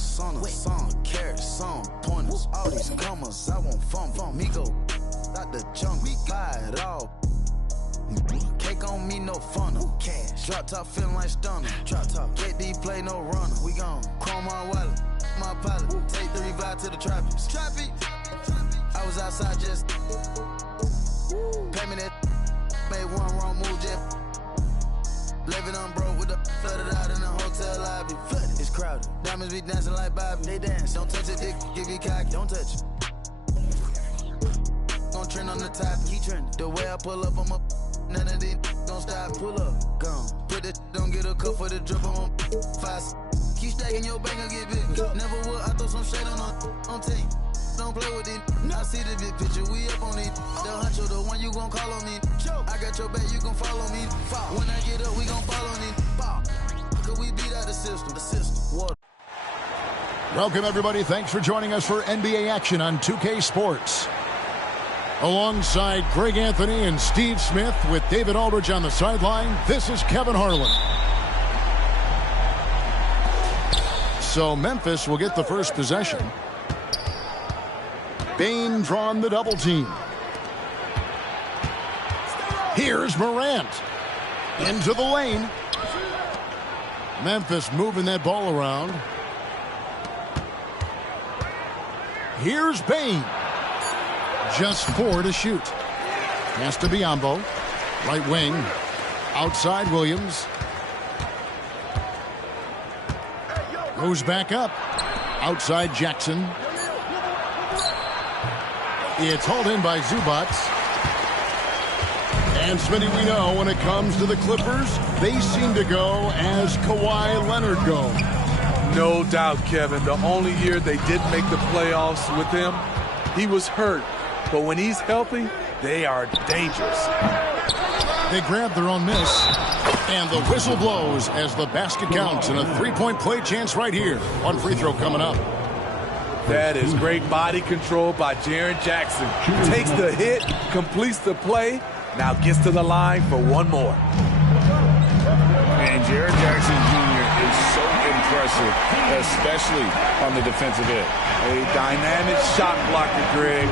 persona, some carrots, some pointers. All these commas, I want fun. Migo, out the junk, buy it all. Cake on me, no funnel. Cash. Drop top feeling like stunner. Drop top. KD play no runner. We gon' chrome my wallet, my pilot. Take 3 vibe to the tropics. I was outside just pay me that. Made one wrong move just. Living on broke with the flooded out in the hotel lobby. Flooded. It's crowded. Diamonds be dancing like Bobby. They dance. Don't touch it, dick. Give you cocky. Don't touch it. Gon' trend on the top. Keep trending. The way I pull up, I'm up. None of these gon' stop, pull up, gone. Put it, don't get a cup for the drip on 5. Keep stacking your bank and get big. Never would, I throw some shade on tape. Don't play with it. I see the big picture, we up on it. The huncho, the one you gon' call on me. I got your back, you gon' follow me. When I get up, we gon' follow me. Cause we beat out the system. Water. Welcome, everybody. Thanks for joining us for NBA action on 2K Sports. Alongside Greg Anthony and Steve Smith with David Aldridge on the sideline, this is Kevin Harlan. So Memphis will get the first possession. Bane drawn the double team. Here's Morant. Into the lane. Memphis moving that ball around. Here's Bane. Just 4 to shoot. Has to be Biombo. Right wing. Outside Williams. Goes back up. Outside Jackson. It's hauled in by Zubac. And Smitty, we know when it comes to the Clippers, they seem to go as Kawhi Leonard goes. No doubt, Kevin. The only year they didn't make the playoffs with him, he was hurt. But when he's healthy, they are dangerous. They grab their own miss. And the whistle blows as the basket counts. And a 3-point play chance right here. One free throw coming up. That is great body control by Jaren Jackson. Takes the hit, completes the play, now gets to the line for one more. And Jaren Jackson Jr. is so impressive, especially on the defensive end. A dynamic shot blocker, Greg.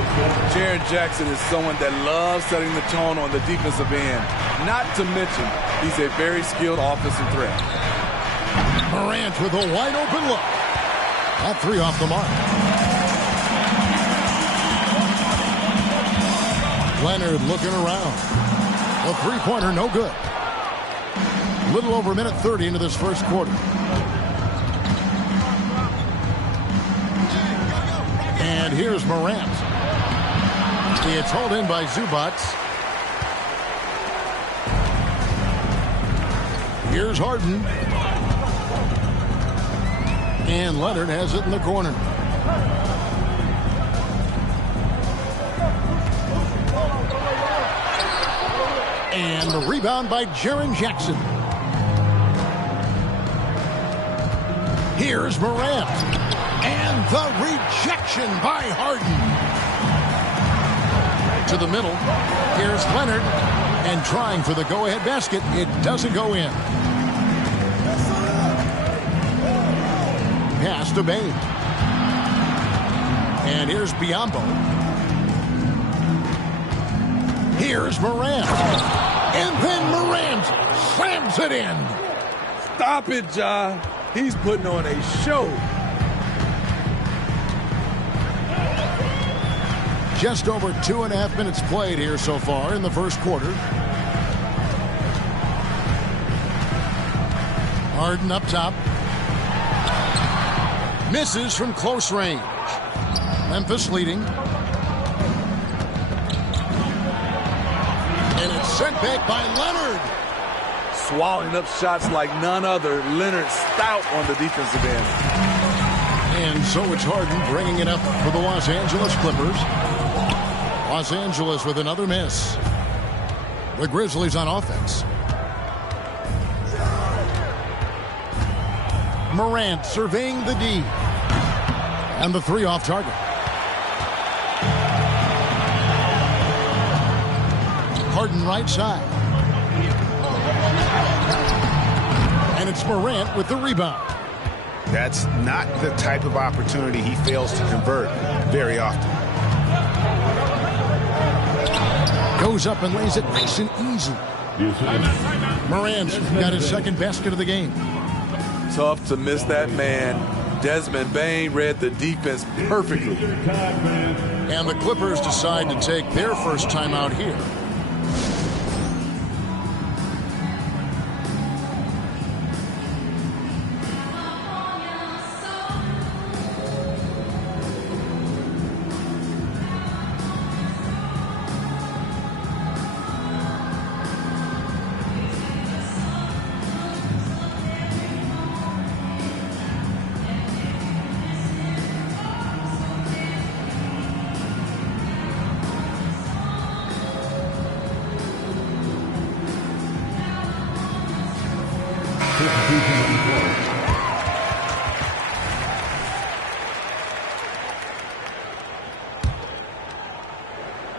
Jaren Jackson is someone that loves setting the tone on the defensive end. Not to mention, he's a very skilled offensive threat. Morant with a wide open look. That 3 off the mark. Leonard looking around. The 3-pointer no good. A little over a minute 30 into this first quarter. And here's Morant. It's hauled in by Zubac. Here's Harden. And Leonard has it in the corner. And the rebound by Jaren Jackson. Here's Morant. And the rejection by Harden. To the middle. Here's Leonard. And trying for the go-ahead basket. It doesn't go in. Pass to Bane. And here's Biombo. Here's Morant. And then Morant slams it in. Stop it, Ja. He's putting on a show. Just over 2.5 minutes played here so far in the first quarter. Harden up top. Misses from close range. Memphis leading. And it's sent back by Leonard. Swallowing up shots like none other. Leonard stout on the defensive end. And so it's Harden bringing it up for the Los Angeles Clippers. Los Angeles with another miss. The Grizzlies on offense. Morant surveying the D. And the 3 off target. Harden right side. And it's Morant with the rebound. That's not the type of opportunity he fails to convert very often. Goes up and lays it nice and easy. Morant's got his second basket of the game. Tough to miss that man. Desmond Bane read the defense perfectly. And the Clippers decide to take their first timeout here.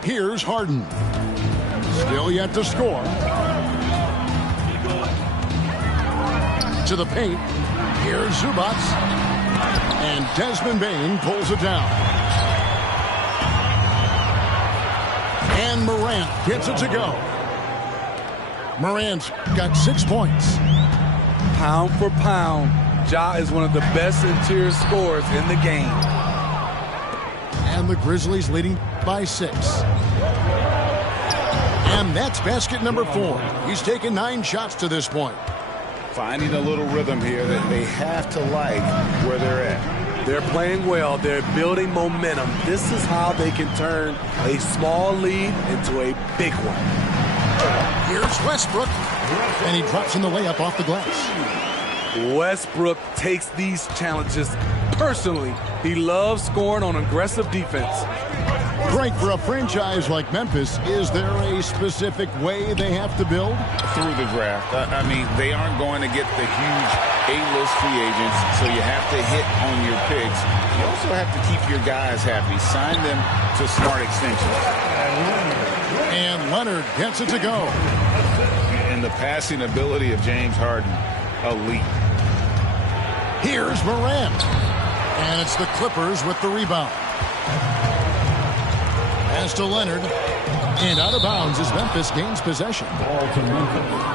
Here's Harden. Still yet to score. To the paint. Here's Zubac. And Desmond Bane pulls it down. And Morant gets it to go. Morant's got 6 points. Pound for pound, Ja is one of the best interior scorers in the game. And the Grizzlies leading by 6. And that's basket number 4. He's taken 9 shots to this point. Finding a little rhythm here that they have to like where they're at. They're playing well. They're building momentum. This is how they can turn a small lead into a big one. Here's Westbrook. And he drops in the layup off the glass. Westbrook takes these challenges personally. He loves scoring on aggressive defense. Frank, for a franchise like Memphis, is there a specific way they have to build? Through the draft. I mean, they aren't going to get the huge A-list free agents, so you have to hit on your picks. You also have to keep your guys happy. Sign them to smart extensions. And Leonard gets it to go. And the passing ability of James Harden, elite. Here's Morant. And it's the Clippers with the rebound. Pass to Leonard. And out of bounds as Memphis gains possession. Ball to Memphis.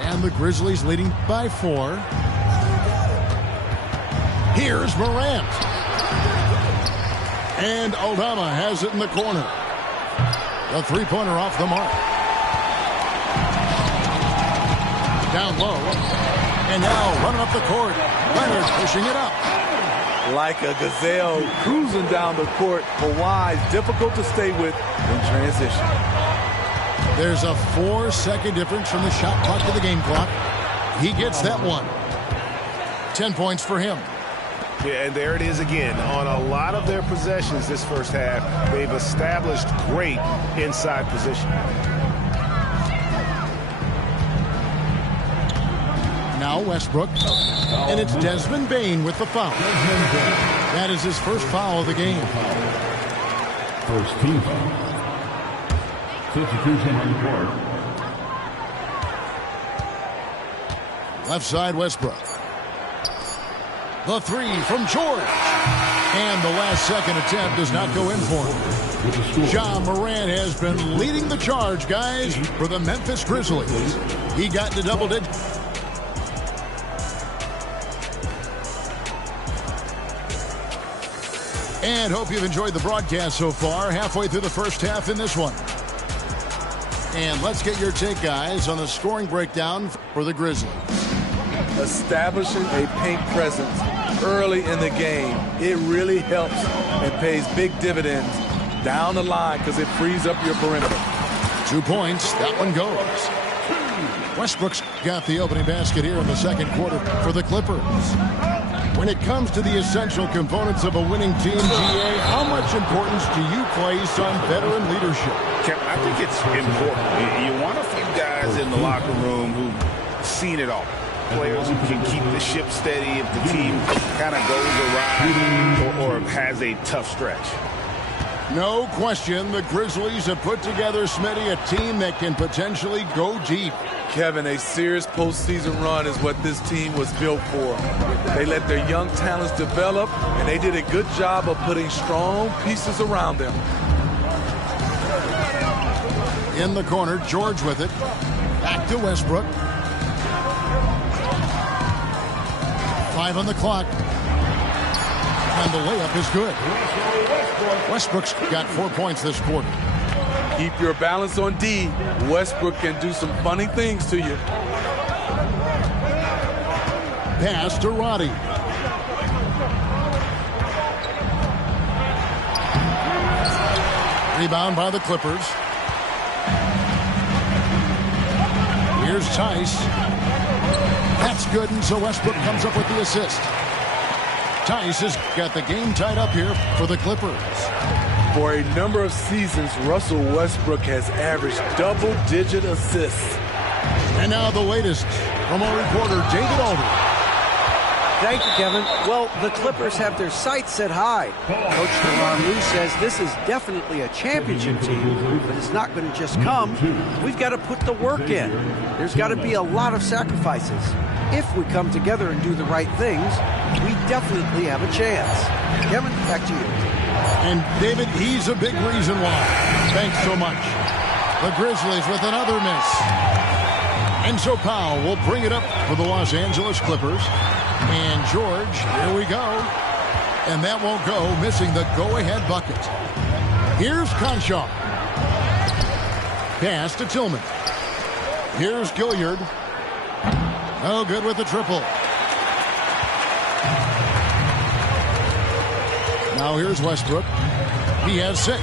And the Grizzlies leading by 4. Here's Morant. And Aldama has it in the corner. The three-pointer off the mark. Down low. And now running up the court. Leonard pushing it up. Like a gazelle cruising down the court. Kawhi's difficult to stay with in transition. There's a 4-second difference from the shot clock to the game clock. He gets that one. 10 points for him. Yeah, and there it is again. On a lot of their possessions this first half, they've established great inside position. Now Westbrook. And it's Desmond Bane with the foul. That is his first foul of the game. First team foul. Substitution on the court. Left side Westbrook. The three from George. And the last second attempt does not go in for him. Ja Morant has been leading the charge, guys, for the Memphis Grizzlies. He got into double digits. And hope you've enjoyed the broadcast so far. Halfway through the first half in this one. And let's get your take, guys, on the scoring breakdown for the Grizzlies. Establishing a paint presence early in the game, it really helps and pays big dividends down the line because it frees up your perimeter. 2 points. That one goes. Westbrook's got the opening basket here in the second quarter for the Clippers. When it comes to the essential components of a winning team, GA, how much importance do you place on veteran leadership? Kevin, I think it's important. You want a few guys in the locker room who've seen it all. Players who can keep the ship steady if the team kind of goes awry or has a tough stretch. No question, the Grizzlies have put together, Smitty, a team that can potentially go deep. Kevin, a serious postseason run is what this team was built for. They let their young talents develop, and they did a good job of putting strong pieces around them. In the corner, George with it. Back to Westbrook. 5 on the clock. And the layup is good. Westbrook's got 4 points this quarter. Keep your balance on D. Westbrook can do some funny things to you. Pass to Roddy. Rebound by the Clippers. Here's Tice. That's good, and so Westbrook comes up with the assist. Tice has got the game tied up here for the Clippers. For a number of seasons, Russell Westbrook has averaged double-digit assists. And now the latest from our reporter, David Alder. Thank you, Kevin. Well, the Clippers have their sights set high. Coach Tyronn Lue says this is definitely a championship team, but it's not going to just come. We've got to put the work in. There's got to be a lot of sacrifices. If we come together and do the right things, we definitely have a chance. Kevin, back to you. And David, he's a big reason why. Thanks so much. The Grizzlies with another miss. And so Powell will bring it up for the Los Angeles Clippers. And George, here we go. And that won't go, missing the go-ahead bucket. Here's Conchar. Pass to Tillman. Here's Gilliard. No good with the triple. Now here's Westbrook. He has 6.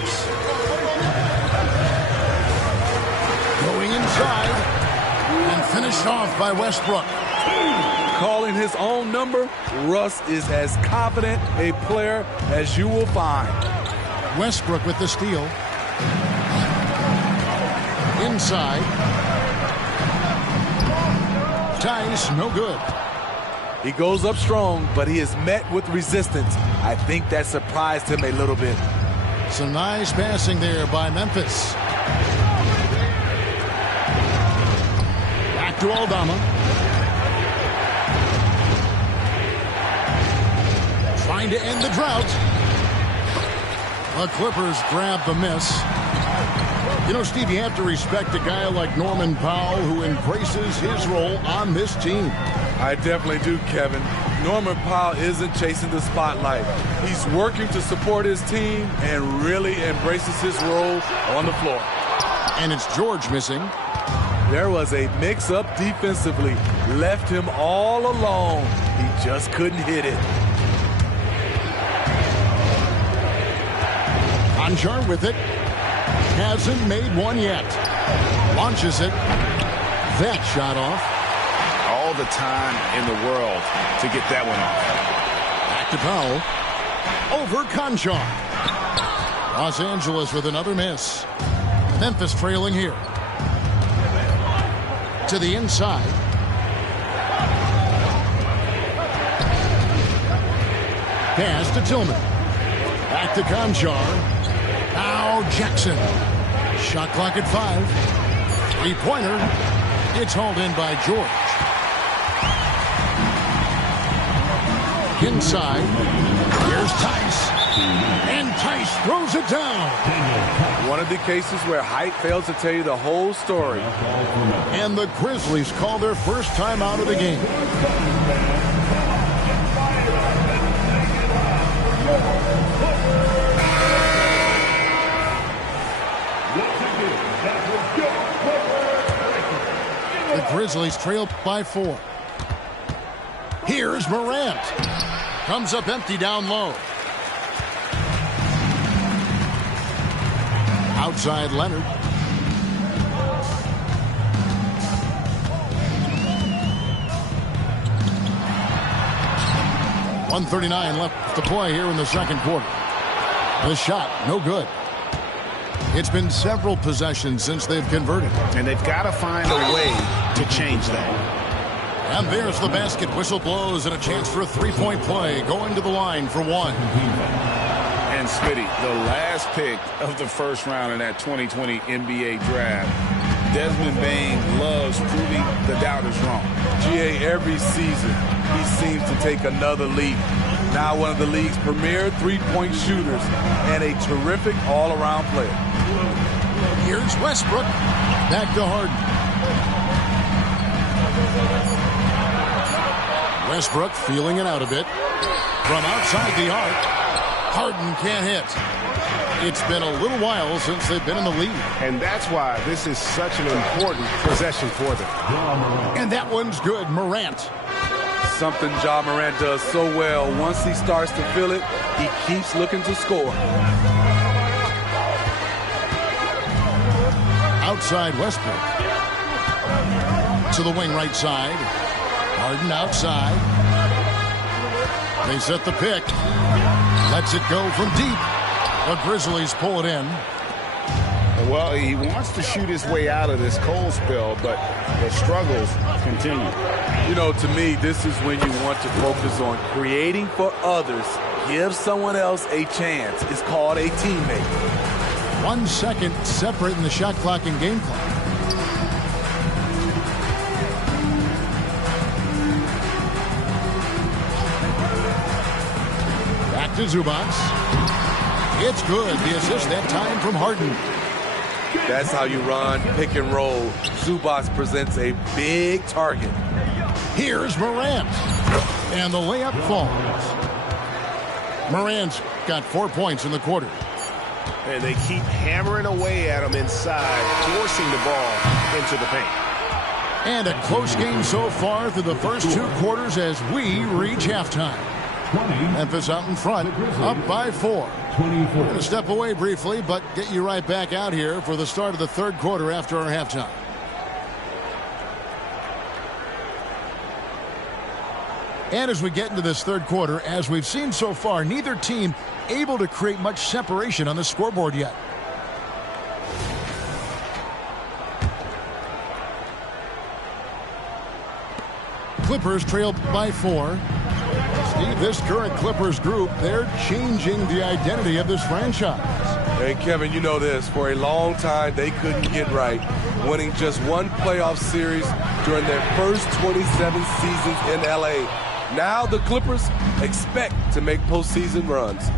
Going inside. And finished off by Westbrook. Calling his own number, Russ is as confident a player as you will find. Westbrook with the steal. Inside. Tice, no good. He goes up strong, but he is met with resistance. I think that surprised him a little bit. Some nice passing there by Memphis. Back to Aldama. Trying to end the drought. The Clippers grab the miss. You know, Steve, you have to respect a guy like Norman Powell who embraces his role on this team. I definitely do, Kevin. Norman Powell isn't chasing the spotlight. He's working to support his team and really embraces his role on the floor. And it's George missing. There was a mix-up defensively. Left him all alone. He just couldn't hit it. Conchar with it. Hasn't made one yet. Launches it. That shot off. All the time in the world to get that one off. Back to Powell. Over Conchar. Los Angeles with another miss. Memphis trailing here. To the inside. Pass to Tillman. Back to Conchar. Now Jackson. Shot clock at 5. Three-pointer. It's hauled in by George. Inside. Here's Tice. And Tice throws it down. One of the cases where height fails to tell you the whole story. And the Grizzlies call their first time out of the game. The Grizzlies trail by 4. Here's Morant. Comes up empty down low. Outside Leonard. .139 left to play here in the second quarter. The shot, no good. It's been several possessions since they've converted. And they've got to find a way to change that. And there's the basket. Whistle blows and a chance for a three-point play. Going to the line for 1. And And Smitty, the last pick of the first round in that 2020 NBA draft, Desmond Bain loves proving the doubters wrong. GA, every season he seems to take another leap. Now one of the league's premier three-point shooters and a terrific all-around player. Here's Westbrook. Back to Harden. Westbrook feeling it out a bit. From outside the arc, Harden can't hit. It's been a little while since they've been in the lead. And that's why this is such an important possession for them. And that one's good. Morant. Something Ja Morant does so well. Once he starts to feel it, he keeps looking to score. Outside Westbrook. To the wing right side. Harden outside. They set the pick. Lets it go from deep. The Grizzlies pull it in. Well, he wants to shoot his way out of this cold spell, but the struggles continue. You know, to me, this is when you want to focus on creating for others. Give someone else a chance. It's called a teammate. 1 second separating the shot clock and game clock. Back to Zubac. It's good. The assist that time from Harden. That's how you run pick and roll. Zubac presents a big target. Here's Morant. And the layup falls. Morant's got 4 points in the quarter. And they keep hammering away at him inside, forcing the ball into the paint. And a close game so far through the first 2 quarters as we reach halftime. Memphis out in front, up by 4. We're going to step away briefly, but get you right back out here for the start of the third quarter after our halftime. And as we get into this third quarter, as we've seen so far, neither team able to create much separation on the scoreboard yet. Clippers trail by 4. Steve, this current Clippers group, they're changing the identity of this franchise. Hey, Kevin, you know this. For a long time, they couldn't get right, winning just one playoff series during their first 27 seasons in L.A. Now the Clippers expect to make postseason runs.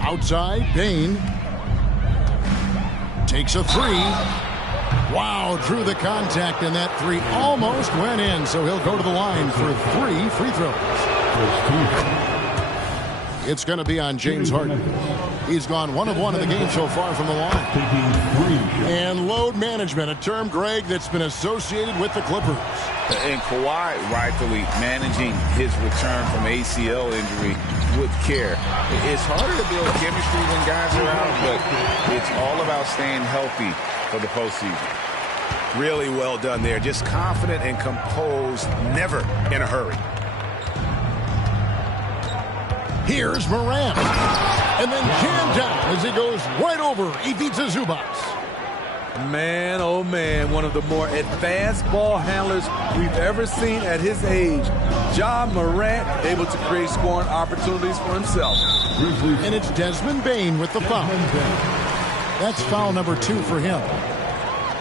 Outside, Bain takes a 3. Wow, drew the contact, and that 3 almost went in, so he'll go to the line for 3 free throws. It's going to be on James Harden. He's gone 1 of 1 in the game so far from the line. And load management, a term, Greg, that's been associated with the Clippers. And Kawhi rightfully managing his return from ACL injury with care. It's harder to build chemistry when guys are out, but it's all about staying healthy for the postseason. Really well done there. Just confident and composed, never in a hurry. Here's Morant. And then jammed down as he goes right over Ivica Zubac. Man, oh man, one of the more advanced ball handlers we've ever seen at his age. Ja Morant able to create scoring opportunities for himself. And it's Desmond Bain with the foul. That's foul number 2 for him.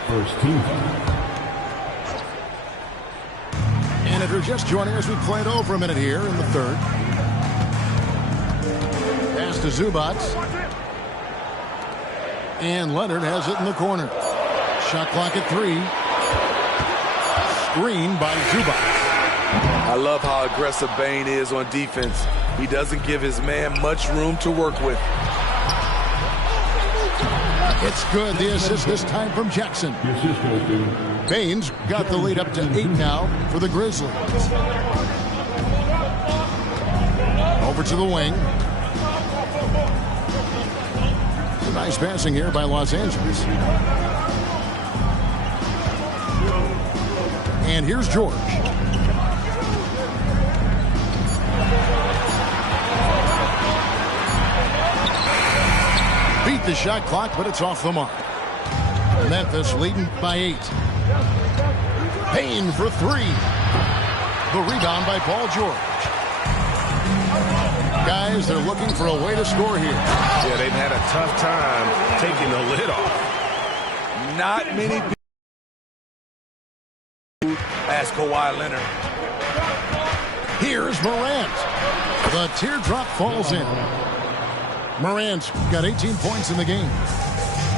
First team. And if you're just joining us, we played over a minute here in the third. Pass to Zubac. And Leonard has it in the corner. Shot clock at 3. Screen by Zubac. I love how aggressive Bain is on defense. He doesn't give his man much room to work with. It's good. The assist this time from Jackson. Bain's got the lead up to 8 now for the Grizzlies. Over to the wing. Nice passing here by Los Angeles. And here's George. Beat the shot clock, but it's off the mark. Memphis leading by 8. Payne for 3. The rebound by Paul George. Guys, they're looking for a way to score here. Yeah, they've had a tough time taking the lid off. Not many people as Kawhi Leonard. Here's Morant. The teardrop falls in. Morant's got 18 points in the game.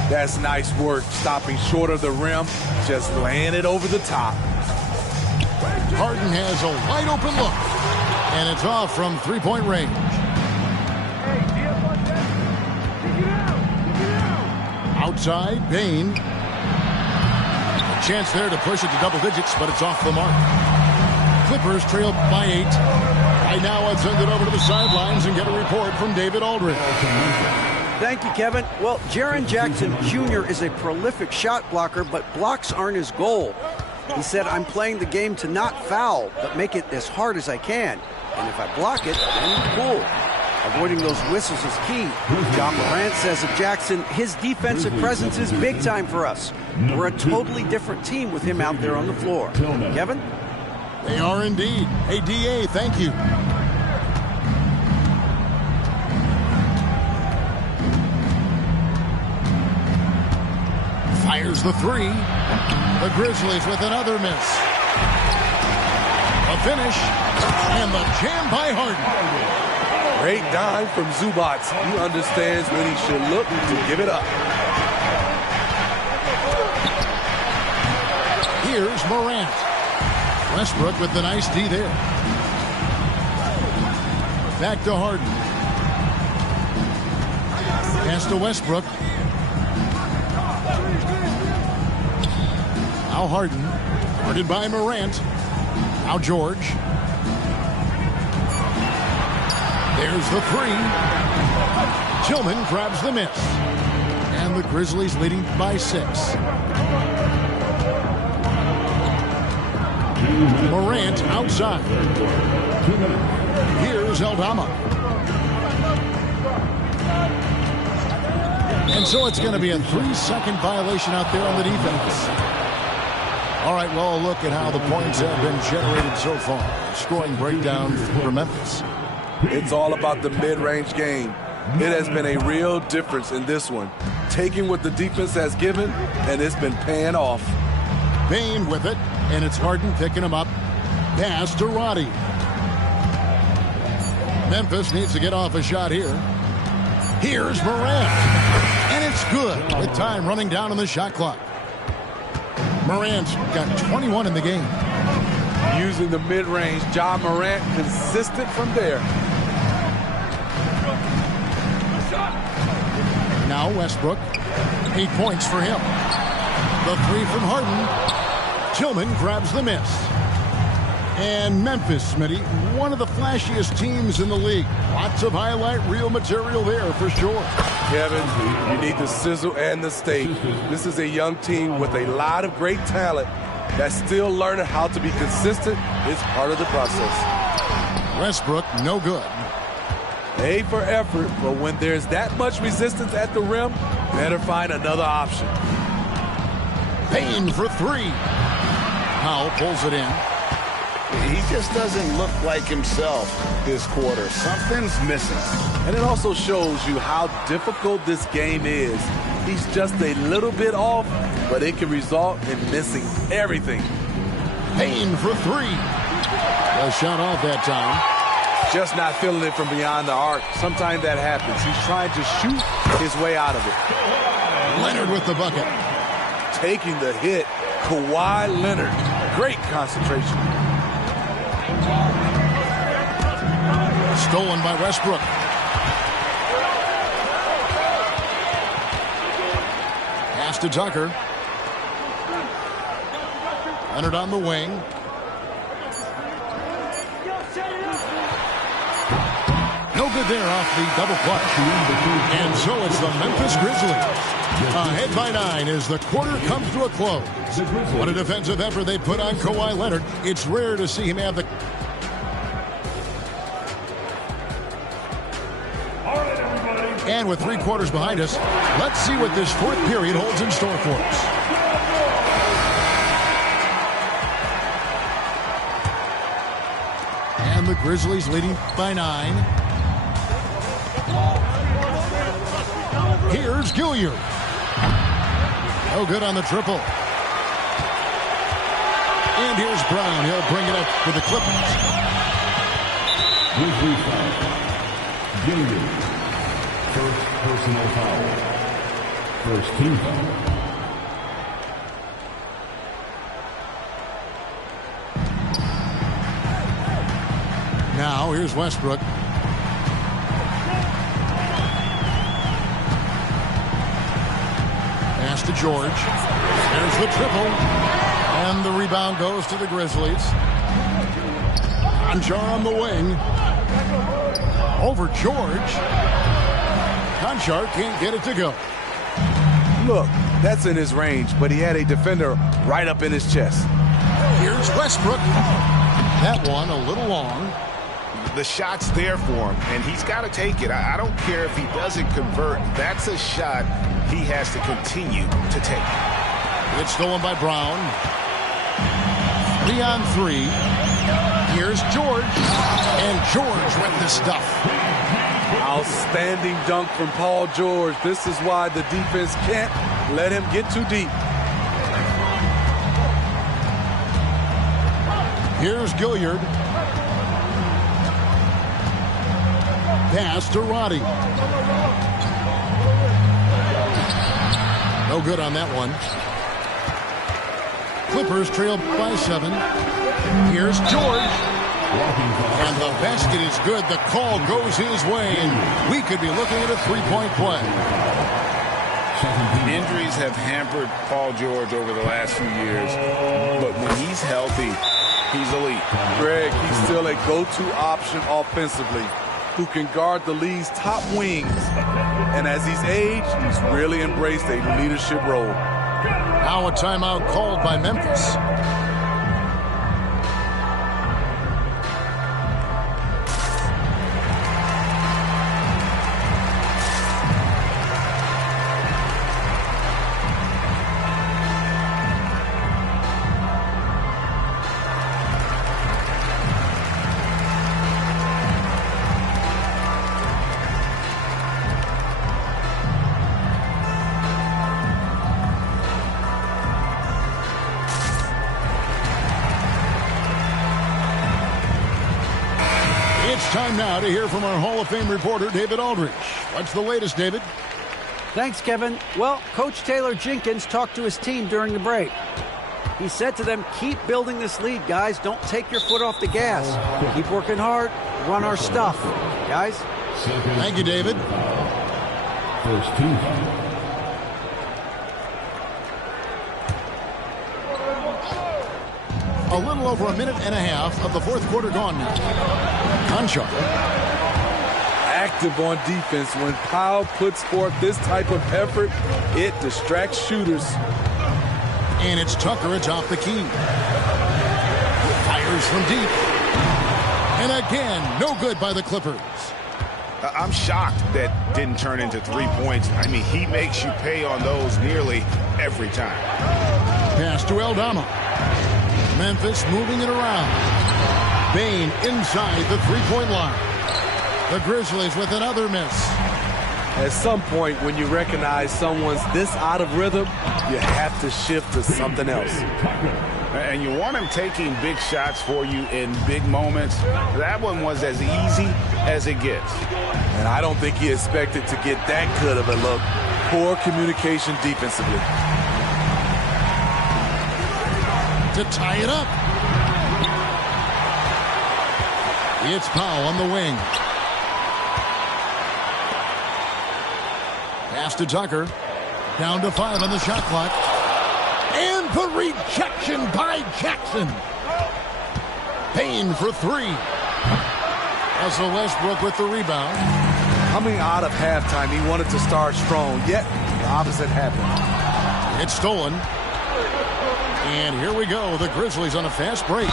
That's nice work, stopping short of the rim, just laying it over the top. Harden has a wide open look, and it's off from three-point range. Outside, Bane. A chance there to push it to double digits, but it's off the mark. Clippers trail by 8. Right now, let's send it over to the sidelines and get a report from David Aldridge. Thank you, Kevin. Well, Jaren Jackson Jr. is a prolific shot blocker, but blocks aren't his goal. He said, I'm playing the game to not foul, but make it as hard as I can. And if I block it, then cool. Avoiding those whistles is key. John Morant says of Jackson, his defensive presence is big time for us. We're a totally different team with him out there on the floor. Kevin? They are indeed. Hey, DA, thank you. Fires the three. The Grizzlies with another miss. A finish. And the jam by Harden. Great dime from Zubac. He understands when he should look to give it up. Here's Morant. Westbrook with the nice D there. Back to Harden. Pass to Westbrook. Now Harden. Guarded by Morant. Now George. There's the three. Tillman grabs the miss. And the Grizzlies leading by 6. Morant outside. Here's Aldama. And so it's going to be a 3-second violation out there on the defense. All right, well, look at how the points have been generated so far. Scoring breakdown for Memphis. It's all about the mid-range game. It has been a real difference in this one. Taking what the defense has given, and it's been paying off. Bane with it, and it's Harden picking him up. Pass to Roddy. Memphis needs to get off a shot here. Here's Morant. And it's good with time running down on the shot clock. Morant's got 21 in the game. Using the mid-range, John Morant consistent from there. Now Westbrook. 8 points for him. The three from Harden. Tillman grabs the miss. And Memphis, Smitty, one of the flashiest teams in the league. Lots of highlight reel material there for sure. Kevin, you need the sizzle and the steak. This is a young team with a lot of great talent that's still learning how to be consistent. It's part of the process. Westbrook, no good. A for effort, but when there's that much resistance at the rim, better find another option. Payne for 3. Powell pulls it in. He just doesn't look like himself this quarter. Something's missing. And it also shows you how difficult this game is. He's just a little bit off, but it can result in missing everything. Payne for 3. A shot off that time. Just not feeling it from beyond the arc. Sometimes that happens. He's trying to shoot his way out of it. Leonard with the bucket. Taking the hit. Kawhi Leonard. Great concentration. Stolen by Westbrook. Pass to Tucker. Leonard on the wing. No good there off the double clutch. And so it's the Memphis Grizzlies. Ahead by 9 as the quarter comes to a close. What a defensive effort they put on Kawhi Leonard. It's rare to see him have the... And with 3 quarters behind us, let's see what this 4th period holds in store for us. And the Grizzlies leading by 9. Here's Gilliard. No good on the triple. And here's Brown. He'll bring it up for the Clippers. Grizzlies foul. Gilliard. First personal foul. First team foul. Now here's Westbrook. Pass to George. There's the triple. And the rebound goes to the Grizzlies. Conchar on the wing. Over George. Conchar can't get it to go. Look, that's in his range, but he had a defender right up in his chest. Here's Westbrook. That one a little long. The shot's there for him, and he's got to take it. I don't care if he doesn't convert. That's a shot he has to continue to take. It's stolen by Brown. 3 on 3. Here's George. And George with the stuff. Outstanding dunk from Paul George. This is why the defense can't let him get too deep. Here's Gilliard. Pass to Roddy. No good on that one. Clippers trail by 7. Here's George. And the basket is good. The call goes his way. And we could be looking at a three-point play. Injuries have hampered Paul George over the last few years. But when he's healthy, he's elite. Greg, he's still a go-to option offensively, who can guard the league's top wings. And as he's aged, he's really embraced a leadership role. Now a timeout called by Memphis. Time now to hear from our Hall of Fame reporter, David Aldridge. What's the latest, David? Thanks, Kevin. Well, Coach Taylor Jenkins talked to his team during the break. He said to them, keep building this lead, guys. Don't take your foot off the gas. Keep working hard. Run our stuff. Guys? Thank you, David. First team foul. A little over a minute and a half of the fourth quarter gone now. Conchar. Active on defense. When Powell puts forth this type of effort, it distracts shooters. And it's Tucker atop the key. Fires from deep. And again, no good by the Clippers. I'm shocked that didn't turn into 3 points. I mean, he makes you pay on those nearly every time. Pass to Aldama. Memphis moving it around. Bain inside the three-point line. The Grizzlies with another miss. At some point, when you recognize someone's this out of rhythm, you have to shift to something else. And you want him taking big shots for you in big moments. That one was as easy as it gets. And I don't think he expected to get that good of a look. Poor communication defensively. To tie it up. It's Powell on the wing. Pass to Tucker. Down to 5 on the shot clock. And the rejection by Jackson. Payne for 3. Russell Westbrook with the rebound. Coming out of halftime, he wanted to start strong, yet the opposite happened. It's stolen. And here we go. The Grizzlies on a fast break.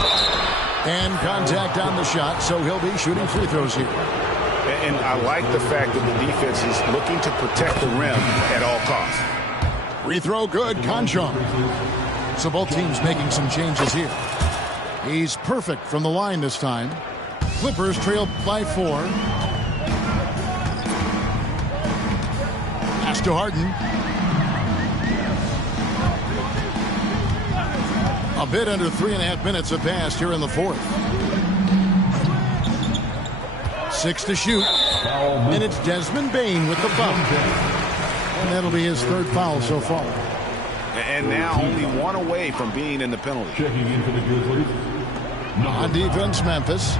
And contact on the shot, so he'll be shooting free throws here. And I like the fact that the defense is looking to protect the rim at all costs. Free throw good, Conchar. So both teams making some changes here. He's perfect from the line this time. Clippers trail by 4. Pass Pass to Harden. A bit under 3.5 minutes have passed here in the fourth. 6 to shoot. And it's Desmond Bane with the foul. And that'll be his third foul so far. And now only one away from being in the penalty. Checking in for the Grizzlies. On defense, Memphis.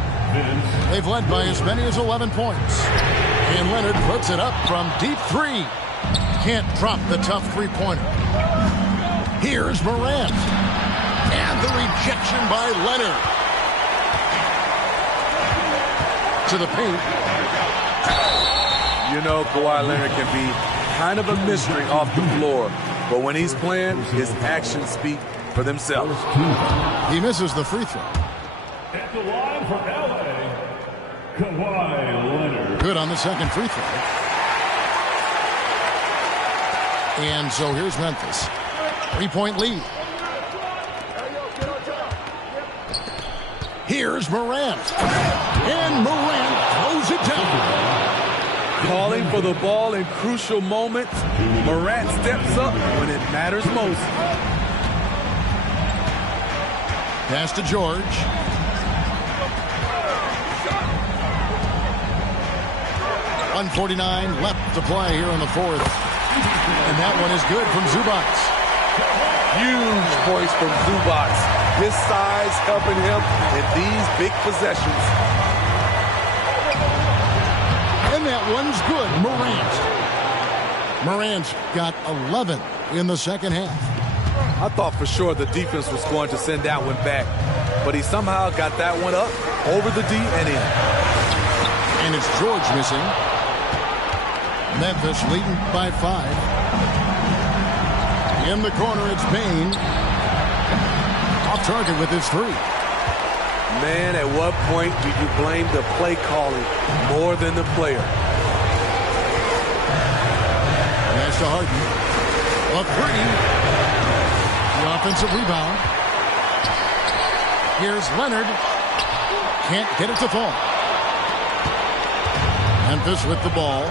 They've led by as many as 11 points. And Leonard puts it up from deep three. Can't drop the tough three-pointer. Here's Morant. And the rejection by Leonard. To the paint. You know, Kawhi Leonard can be kind of a mystery off the floor. But when he's playing, his actions speak for themselves. He misses the free throw. At the line for LA, Kawhi Leonard. Good on the second free throw. And so here's Memphis. 3-point lead. Here's Morant. And Morant throws it down. Calling for the ball in crucial moments. Morant steps up when it matters most. Pass to George. .149 left to play here in the fourth. And that one is good from Zubac. Huge points from Zubac. His size helping him in these big possessions. And that one's good. Morant's got 11 in the second half. I thought for sure the defense was going to send that one back, but he somehow got that one up, over the D and in. And it's George missing. Memphis leading by 5. In the corner, it's Bane. Off target with his three. Man, at what point do you blame the play calling more than the player? Pass to Harden. A three. The offensive rebound. Here's Leonard. Can't get it to fall. Memphis with the ball.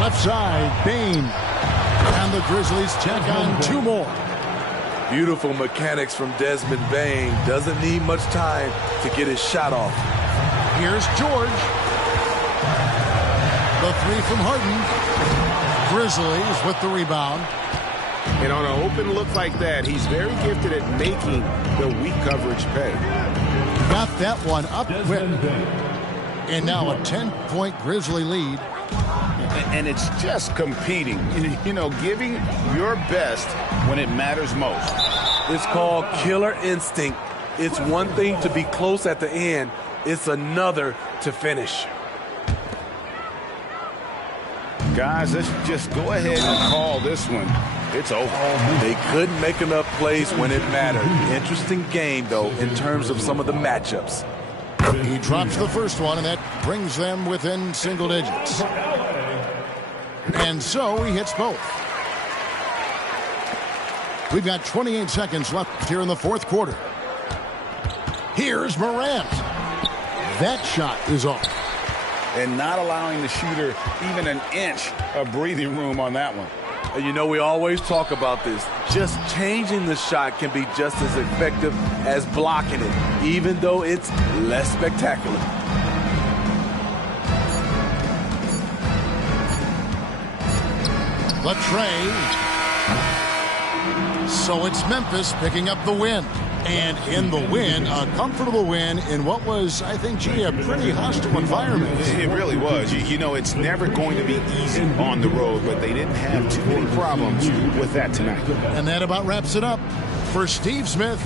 Left side, Bane. And the Grizzlies check on 2 more. Beautiful mechanics from Desmond Bane. Doesn't need much time to get his shot off. Here's George. The three from Harden. Grizzlies with the rebound. And on an open look like that, he's very gifted at making the weak coverage pay. Got that one up quick. And now a 10-point Grizzly lead. And it's just competing, you know, giving your best when it matters most. It's called killer instinct. It's one thing to be close at the end. It's another to finish. Guys, let's just go ahead and call this one. It's over. They couldn't make enough plays when it mattered. Interesting game, though, in terms of some of the matchups. He drops the first one, and that brings them within single digits. And so he hits both. We've got 28 seconds left here in the fourth quarter. Here's Morant. That shot is off. And not allowing the shooter even an inch of breathing room on that one. You know, we always talk about this. Just changing the shot can be just as effective as blocking it, even though it's less spectacular. Latrey. So it's Memphis picking up the win. And in the win, a comfortable win in what was, I think, gee, a pretty hostile environment. It really was. You know, it's never going to be easy on the road, but they didn't have too many problems with that tonight. And that about wraps it up for Steve Smith.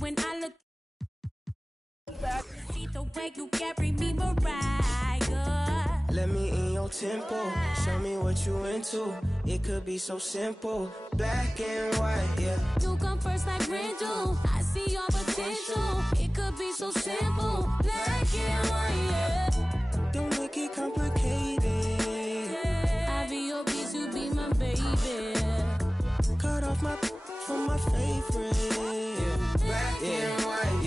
When I look back, see the way you carry me, Mariah. Let me in your tempo, show me what you into. It could be so simple, black and white, yeah. You come first like rain do. I see your potential. It could be so simple, black and white, yeah. Don't make it complicated. off my for my favorite. Black and white,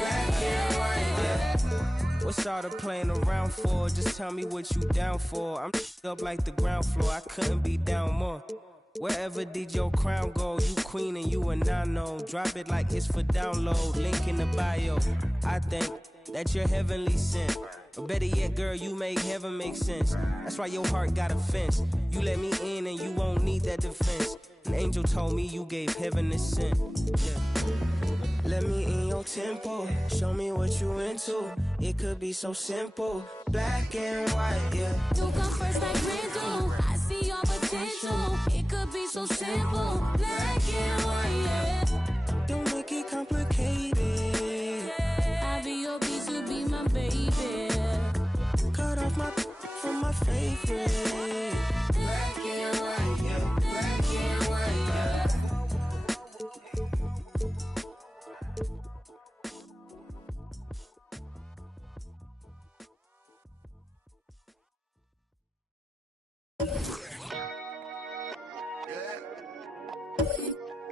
black and white, What's all the playing around for? Just tell me what you down for. I'm up like the ground floor, I couldn't be down more. Wherever did your crown go? You queen and you a nano. Drop it like it's for download. Link in the bio. I think that you're heavenly sent. Or better yet, girl, you make heaven make sense. That's why your heart got a fence. You let me in and you won't need that defense. An angel told me you gave heaven a scent. Yeah. Let me in your tempo. Show me what you into. It could be so simple. Black and white, You come first like Randall. I see your potential. It could be so simple. Black and white, Don't make it complicated. I be your piece, you be my baby. Cut off my from my favorite. Black and white, black and white,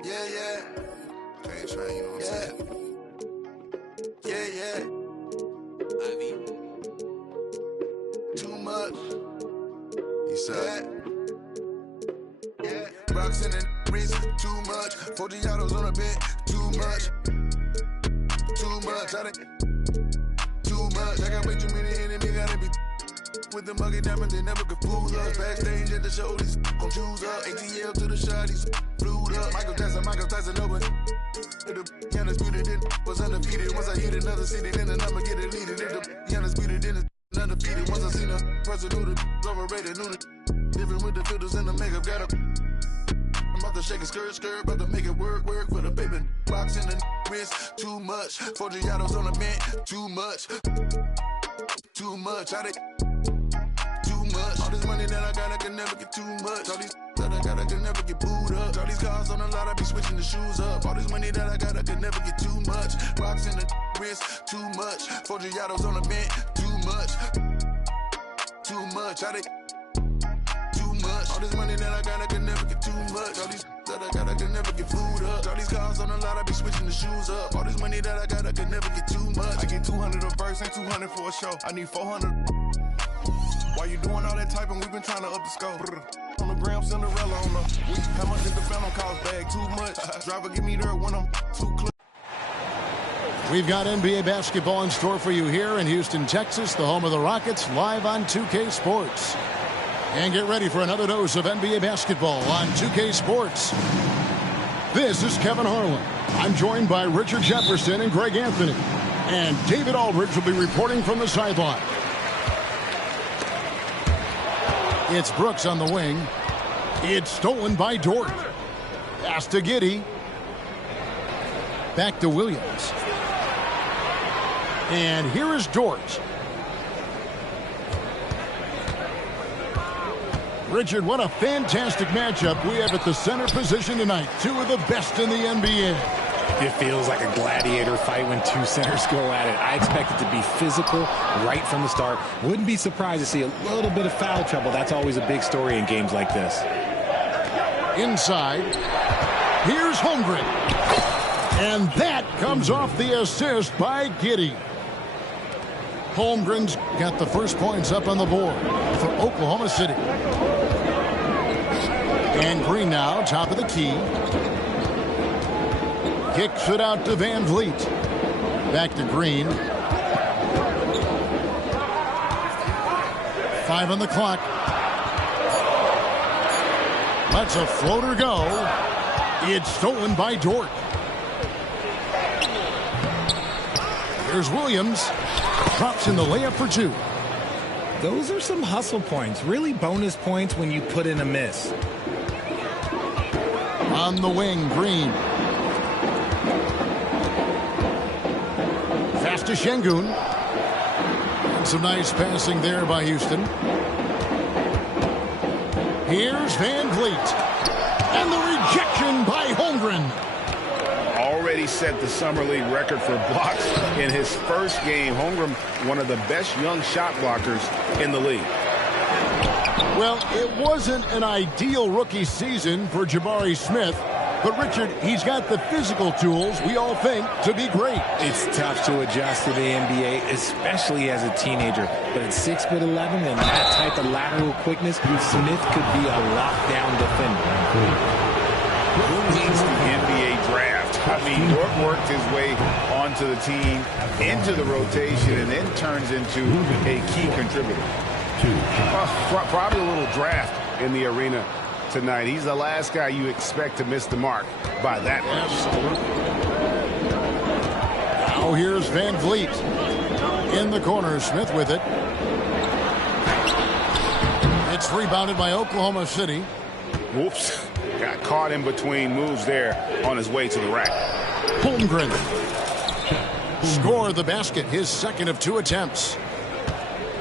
Yeah. Can't try, you know what I'm saying? Yeah. Ivy. Too much. He said. Yeah. Rocks in the wrist, too much. 40 autos on a bed, too much. Too much. Too much. I got way too many enemies, gotta be. With the muggy diamonds, they never could fool us. Backstage at the show, these gon' choose up. ATL to the shot, these flew up. Michael Tyson over. The undisputed, then was undefeated. Once I hit another city, then the number get deleted. If the undisputed, then it's undefeated. Once I seen a person who the overrated, knew the different with the filters and the makeup. Got a I'm about to shake a skirt, about to make it work for the baby. Box in the wrist, too much. 40 autos on the mint, too much. Too much. Too much. All this money that I got, I can never get too much. All these that I got, I can never get booed up. All these cars on the lot, I be switching the shoes up. All this money that I got, I can never get too much. Rocks in the wrist, too much. 40 autos on the mint, too much. Too much. Too much. All this money that I got, I can never get too much. All these that I got, I can never get food up. All these cars on the lot, I be switching the shoes up. All this money that I got, I can never get too much. I get 200 a verse and 200 for a show. I need 400. Why you doing all that typing? We've been trying to up the scope. On the gram, Cinderella on the week. How much did the phantom cost? Bag too much. Driver, give me there when I'm too close. We've got NBA basketball in store for you here in Houston, Texas, the home of the Rockets, live on 2K Sports. And get ready for another dose of NBA basketball on 2K Sports. This is Kevin Harlan. I'm joined by Richard Jefferson and Greg Anthony. And David Aldridge will be reporting from the sideline. It's Brooks on the wing. It's stolen by Dort. Pass to Giddey. Back to Williams. And here is Dort. Richard, what a fantastic matchup we have at the center position tonight. Two of the best in the NBA. It feels like a gladiator fight when two centers go at it. I expect it to be physical right from the start. Wouldn't be surprised to see a little bit of foul trouble. That's always a big story in games like this. Inside. Here's Holmgren. And that comes off the assist by Giddey. Holmgren's got the first points up on the board for Oklahoma City. And Green now, top of the key. Kicks it out to Van Vliet. Back to Green. 5 on the clock. Lets a floater go. It's stolen by Dort. Here's Williams. Drops in the layup for 2. Those are some hustle points. Really bonus points when you put in a miss. On the wing, Green. Fast to Şengün. And some nice passing there by Houston. Here's Van Vliet. And the rejection by Holmgren. Already set the Summer League record for blocks in his first game. Holmgren, one of the best young shot blockers in the league. Well, it wasn't an ideal rookie season for Jabari Smith, But, Richard, he's got the physical tools we all think to be great. It's tough to adjust to the NBA, especially as a teenager. But at 6'11" and that type of lateral quickness, Smith could be a lockdown defender. Who needs the NBA draft? I mean, Dort worked his way onto the team, into the rotation, and then turns into a key contributor. Probably a little draft in the arena tonight. He's the last guy you expect to miss the mark by that much. Now here's Van Vliet. In the corner, Smith with it. It's rebounded by Oklahoma City. Whoops. Got caught in between moves there on his way to the rack. Holmgren. Score the basket, his second of 2 attempts.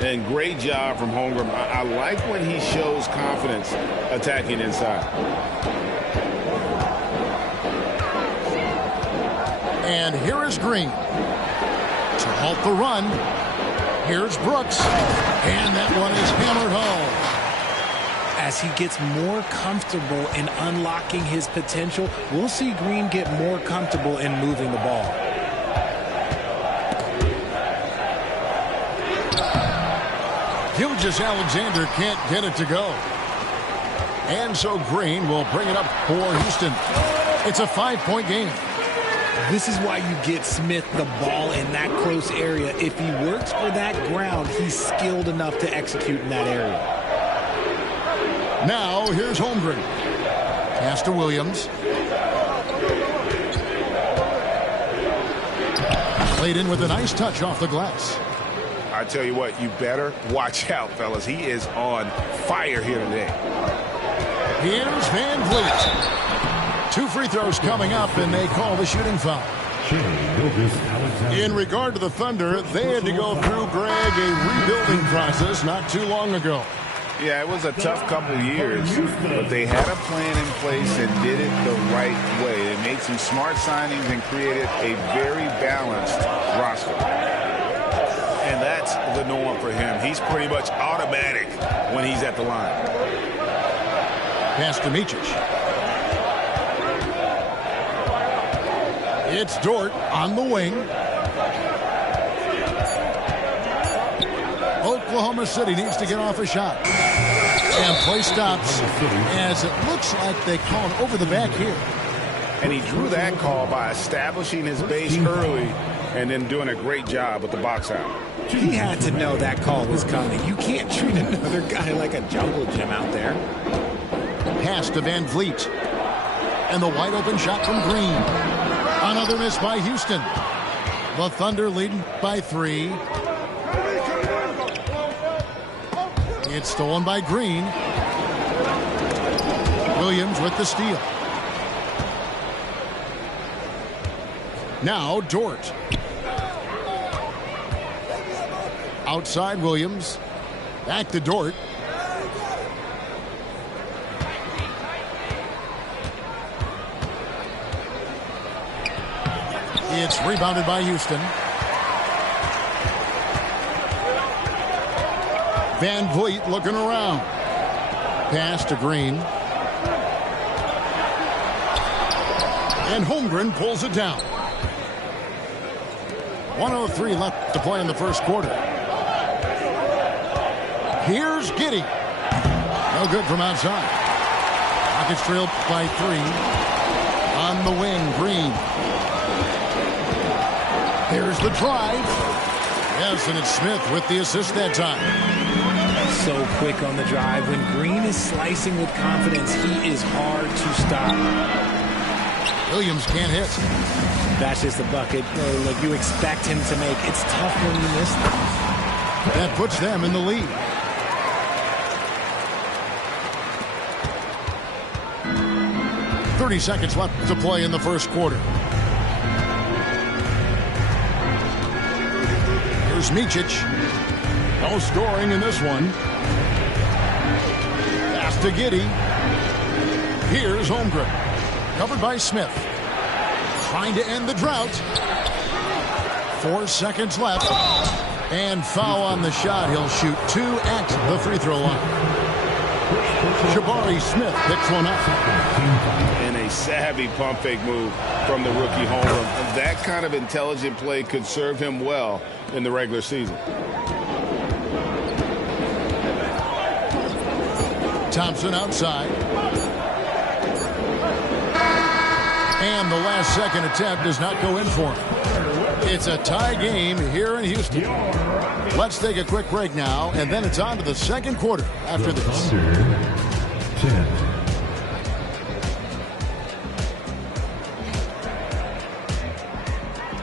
And great job from Holmgren. I like when he shows confidence attacking inside. And here is Green. To halt the run, here's Brooks. And that one is hammered home. As he gets more comfortable in unlocking his potential, we'll see Green get more comfortable in moving the ball. Gilgeous-Alexander can't get it to go. And so Green will bring it up for Houston. It's a 5-point game. This is why you get Smith the ball in that close area. If he works for that ground, he's skilled enough to execute in that area. Now here's Holmgren. Pass to Williams. Played in with a nice touch off the glass. I tell you what, you better watch out, fellas. He is on fire here today. Here's Van Vliet. 2 free throws coming up, and they call the shooting foul. In regard to the Thunder, they had to go through, Greg, a rebuilding process not too long ago. Yeah, it was a tough couple years, but they had a plan in place and did it the right way. They made some smart signings and created a very balanced roster. And that's the norm for him. He's pretty much automatic when he's at the line. Pass to Micic. It's Dort on the wing. Oklahoma City needs to get off a shot. And play stops as it looks like they call it over the back here. And he drew that call by establishing his base early and then doing a great job with the box out. He had to know that call was coming. You can't treat another guy like a jungle gym out there. Pass to Van Vliet. And the wide open shot from Green. Another miss by Houston. The Thunder leading by 3. It's stolen by Green. Williams with the steal. Now Dort. Outside Williams. Back to Dort. It's rebounded by Houston. Van Vliet looking around. Pass to Green. And Holmgren pulls it down. 1:03 left to play in the first quarter. Here's Giddey. No good from outside. Rockets trailed by 3. On the wing, Green. Here's the drive. Yes, and it's Smith with the assist that time. So quick on the drive. When Green is slicing with confidence, he is hard to stop. Williams can't hit. That's just the bucket like you expect him to make. It's tough when you miss them. That puts them in the lead. .30 seconds left to play in the first quarter. Here's Micic. No scoring in this one. Pass to Giddey. Here's Holmgren. Covered by Smith. Trying to end the drought. 4 seconds left. And foul on the shot. He'll shoot 2 at the free throw line. Jabari Smith picks one up. And a savvy pump fake move from the rookie homer. That kind of intelligent play could serve him well in the regular season. Thompson outside. And the last second attempt does not go in for him. It's a tie game here in Houston. Let's take a quick break now, and then it's on to the second quarter after this.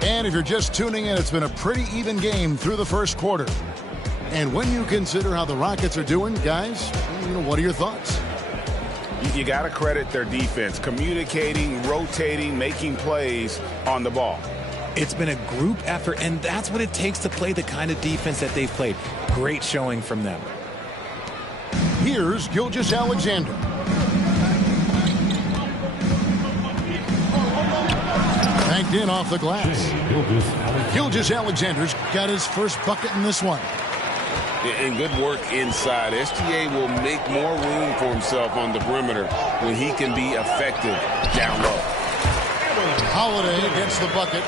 And if you're just tuning in, it's been a pretty even game through the first quarter. And when you consider how the Rockets are doing, guys, what are your thoughts? You got to credit their defense, communicating, rotating, making plays on the ball. It's been a group effort, and that's what it takes to play the kind of defense that they've played. Great showing from them. Here's Gilgeous-Alexander. Banked in off the glass. Gilgeous-Alexander's got his first bucket in this one. And good work inside. SGA will make more room for himself on the perimeter when he can be effective down low. Holiday gets the bucket.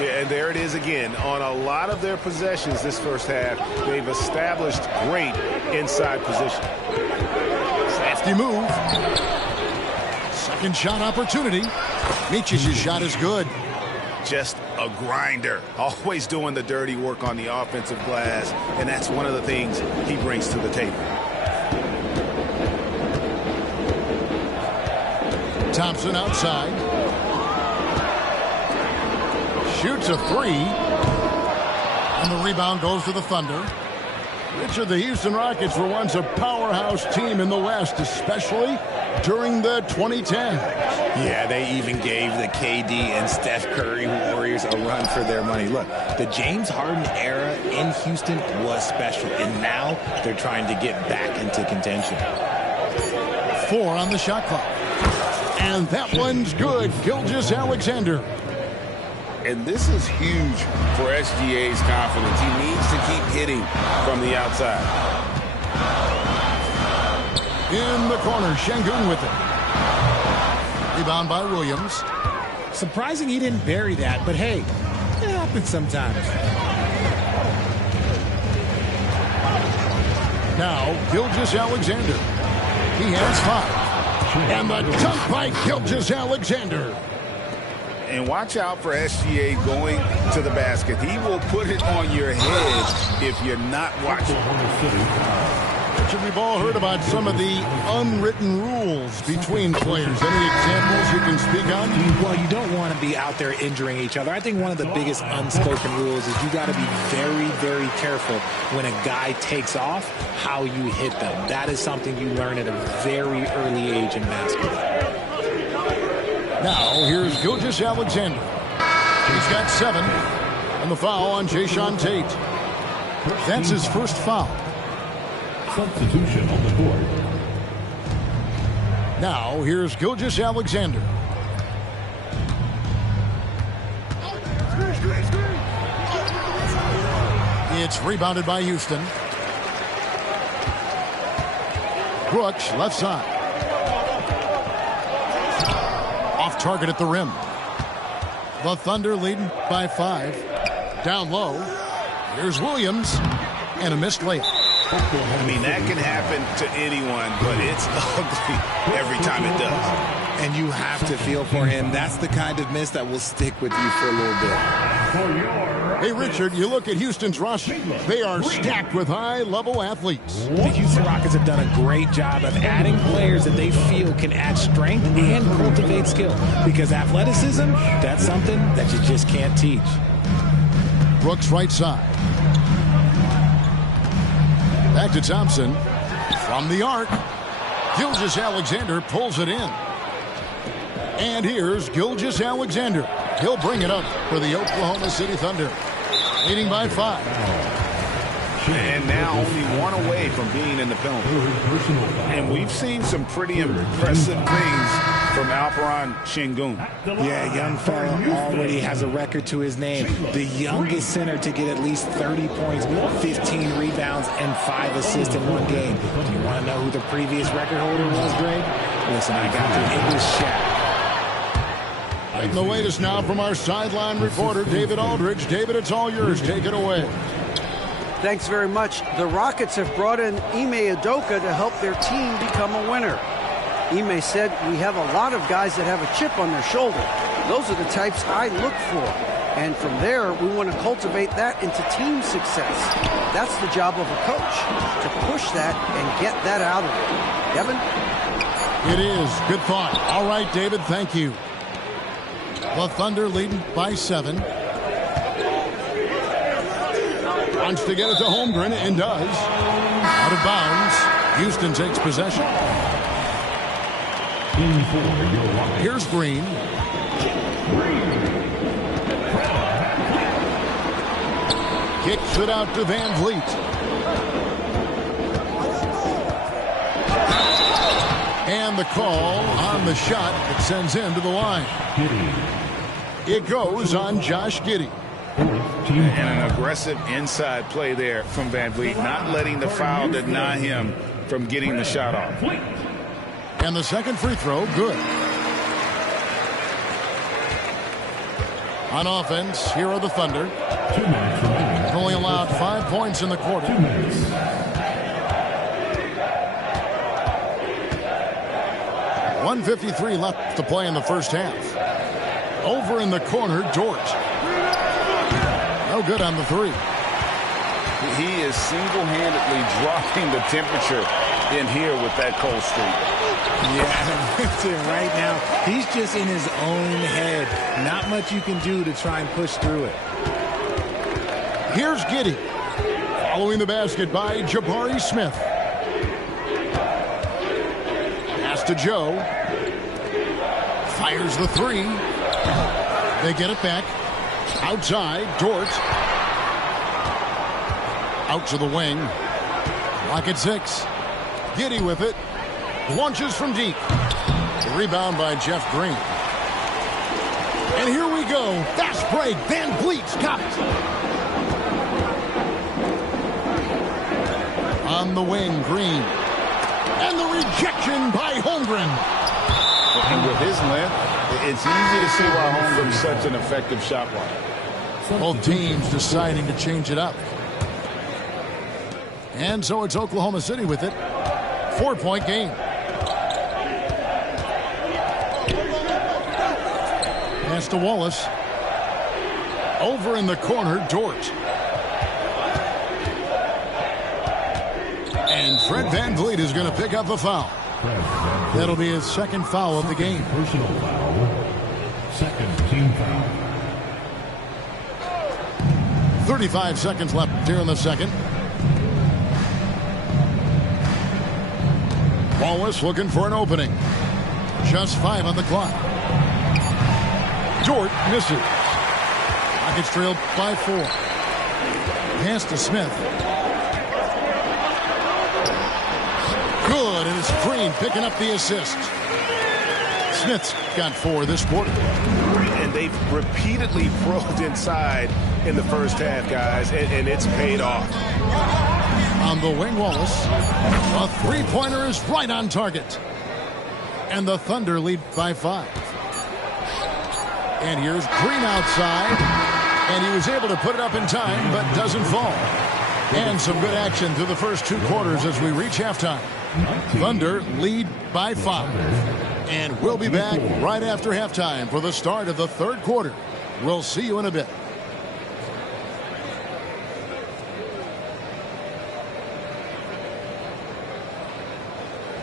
Yeah, and there it is again. On a lot of their possessions this first half, they've established great inside position. Safety move. Second shot opportunity. Michic's shot is good. Just a grinder. Always doing the dirty work on the offensive glass, and that's one of the things he brings to the table. Thompson outside. Shoots a three. And the rebound goes to the Thunder. Richard, the Houston Rockets were once a powerhouse team in the West, especially during the 2010s. Yeah, they even gave the KD and Steph Curry Warriors a run for their money. Look, the James Harden era in Houston was special, and now they're trying to get back into contention. 4 on the shot clock. And that one's good. Gilgeous-Alexander. And this is huge for SGA's confidence. He needs to keep hitting from the outside. In the corner, Şengün with it. Rebound by Williams. Surprising he didn't bury that, but hey, it happens sometimes. Now, Gilgeous-Alexander. He has 5. And the dunk by Gilgeous-Alexander. And watch out for SGA going to the basket. He will put it on your head if you're not watching. Richard, we've all heard about some of the unwritten rules between players. Any examples you can speak on? Well, you don't want to be out there injuring each other. I think one of the biggest unspoken rules is you got to be very, very careful when a guy takes off, how you hit them. That is something you learn at a very early age in basketball. Now, here's Gilgeous-Alexander. He's got 7. And the foul on Jae'Sean Tate. That's his first foul. Substitution on the court. Now, here's Gilgeous-Alexander. It's rebounded by Houston. Brooks, left side. Off target at the rim. The Thunder leading by 5. Down low. Here's Williams. And a missed layup. I mean, that can happen to anyone, but it's ugly every time it does. And you have to feel for him. That's the kind of miss that will stick with you for a little bit. Hey, Richard, you look at Houston's roster. They are stacked with high-level athletes. The Houston Rockets have done a great job of adding players that they feel can add strength and cultivate skill. Because athleticism, that's something that you just can't teach. Brooks right side. Back to Thompson. From the arc. Gilgeous-Alexander pulls it in. And here's Gilgeous-Alexander. He'll bring it up for the Oklahoma City Thunder. Leading by 5. And now only 1 away from being in the penalty. And we've seen some pretty impressive things from Alperon Şengün. Yeah, young fella already has a record to his name. The youngest center to get at least 30 points, 15 rebounds, and 5 assists in one game. Do you want to know who the previous record holder was, Greg? Listen, I got you. It was Shaq. Taking the latest now from our sideline reporter, David Aldridge. David, it's all yours. Take it away. Thanks very much. The Rockets have brought in Ime Udoka to help their team become a winner. Ime said, "We have a lot of guys that have a chip on their shoulder. Those are the types I look for. And from there, we want to cultivate that into team success. That's the job of a coach, to push that and get that out of it." Kevin? It is. Good thought. All right, David, thank you. The Thunder leading by 7. Wants to get it to Holmgren and does. Out of bounds. Houston takes possession. Here's Green. Kicks it out to Van Vliet. And the call on the shot that sends him to the line. It goes on Josh Giddey. And an aggressive inside play there from Van Vliet, not letting the foul deny him from getting the shot off. And the second free throw, good. On offense, here are the Thunder. 2 minutes remaining. Only allowed 5 points in the quarter. 2 minutes. 1:53 left to play in the first half. Over in the corner, Dort. No good on the 3. He is single-handedly dropping the temperature in here with that cold streak. Yeah, right now, he's just in his own head. Not much you can do to try and push through it. Here's Giddey. Following the basket by Jabari Smith. Pass to Joe. Fires the 3. They get it back. Outside, Dort. Out to the wing. Lock at 6. Giddey with it. Launches from deep. The rebound by Jeff Green. And here we go. Fast break. Van Vliet's got it. On the wing, Green. And the rejection by Holmgren. And with his length, it's easy to see why Holmgren's such an effective shot blocker. Both teams deciding to change it up. And so it's Oklahoma City with it. 4-point game. Pass to Wallace. Over in the corner, Dort. And Fred Van Vliet is going to pick up the foul. That'll be his second foul of the game. Personal foul. Second team foul. 35 seconds left here in the second. Wallace looking for an opening. Just 5 on the clock. Dort misses. Rockets trailed by 4. Pass to Smith. Good, and it's Green picking up the assist. Smith's got 4 this quarter. And they've repeatedly probed inside in the first half, guys, and it's paid off. On the wing, Wallace. A three-pointer is right on target. And the Thunder lead by 5. And here's Green outside. And he was able to put it up in time, but doesn't fall. And some good action through the first 2 quarters as we reach halftime. Thunder lead by 5. And we'll be back right after halftime for the start of the third quarter. We'll see you in a bit.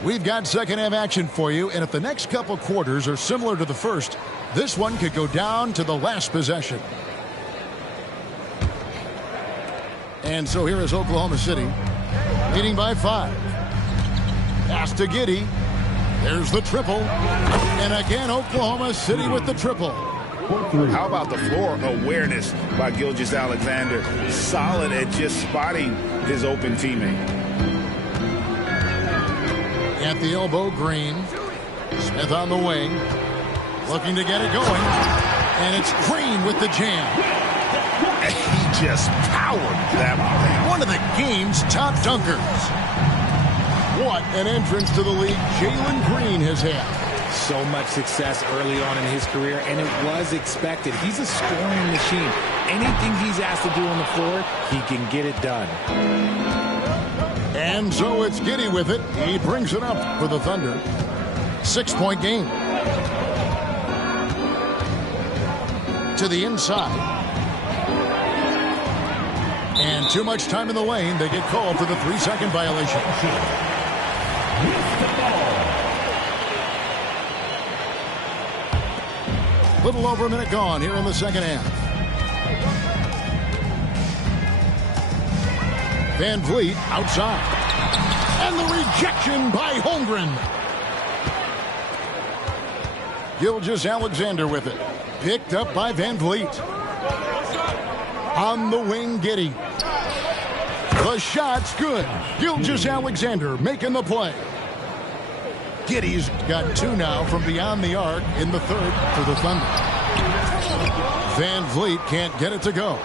We've got second half action for you, and if the next couple quarters are similar to the first, this one could go down to the last possession. And so here is Oklahoma City, leading by 5. Pass to Giddey. There's the triple. And again, Oklahoma City with the triple. How about the floor awareness by Gilgeous-Alexander? Solid at just spotting his open teammate. At the elbow, Green. Smith on the wing. Looking to get it going. And it's Green with the jam. He just powered that one. One of the game's top dunkers. What an entrance to the league Jalen Green has had. So much success early on in his career, and it was expected. He's a scoring machine. Anything he's asked to do on the floor, he can get it done. And so it's Giddey with it. He brings it up for the Thunder. 6-point game. To the inside. And too much time in the lane. They get called for the 3-second violation. Little over a minute gone here in the second half. Van Vliet outside. And the rejection by Holmgren. Gilgeous-Alexander with it. Picked up by Van Vliet. On the wing, Giddey. The shot's good. Gilgeous-Alexander making the play. Giddey's got 2 now from beyond the arc in the third for the Thunder. Van Vliet can't get it to go.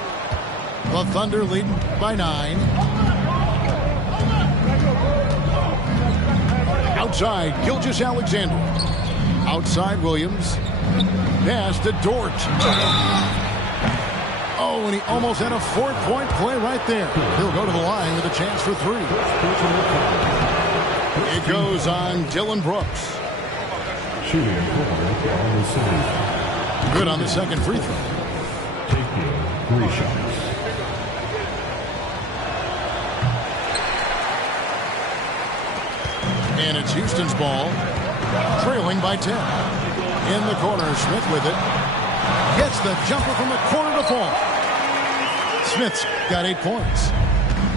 The Thunder leading by 9. Outside, Gilgeous-Alexander. Outside, Williams. Pass to Dort. Oh, and he almost had a 4-point play right there. He'll go to the line with a chance for 3. It goes on Dillon Brooks. Good on the second free throw. Taking 3 shots. And it's Houston's ball. Trailing by 10. In the corner, Smith with it. Gets the jumper from the corner to fall. Smith's got 8 points.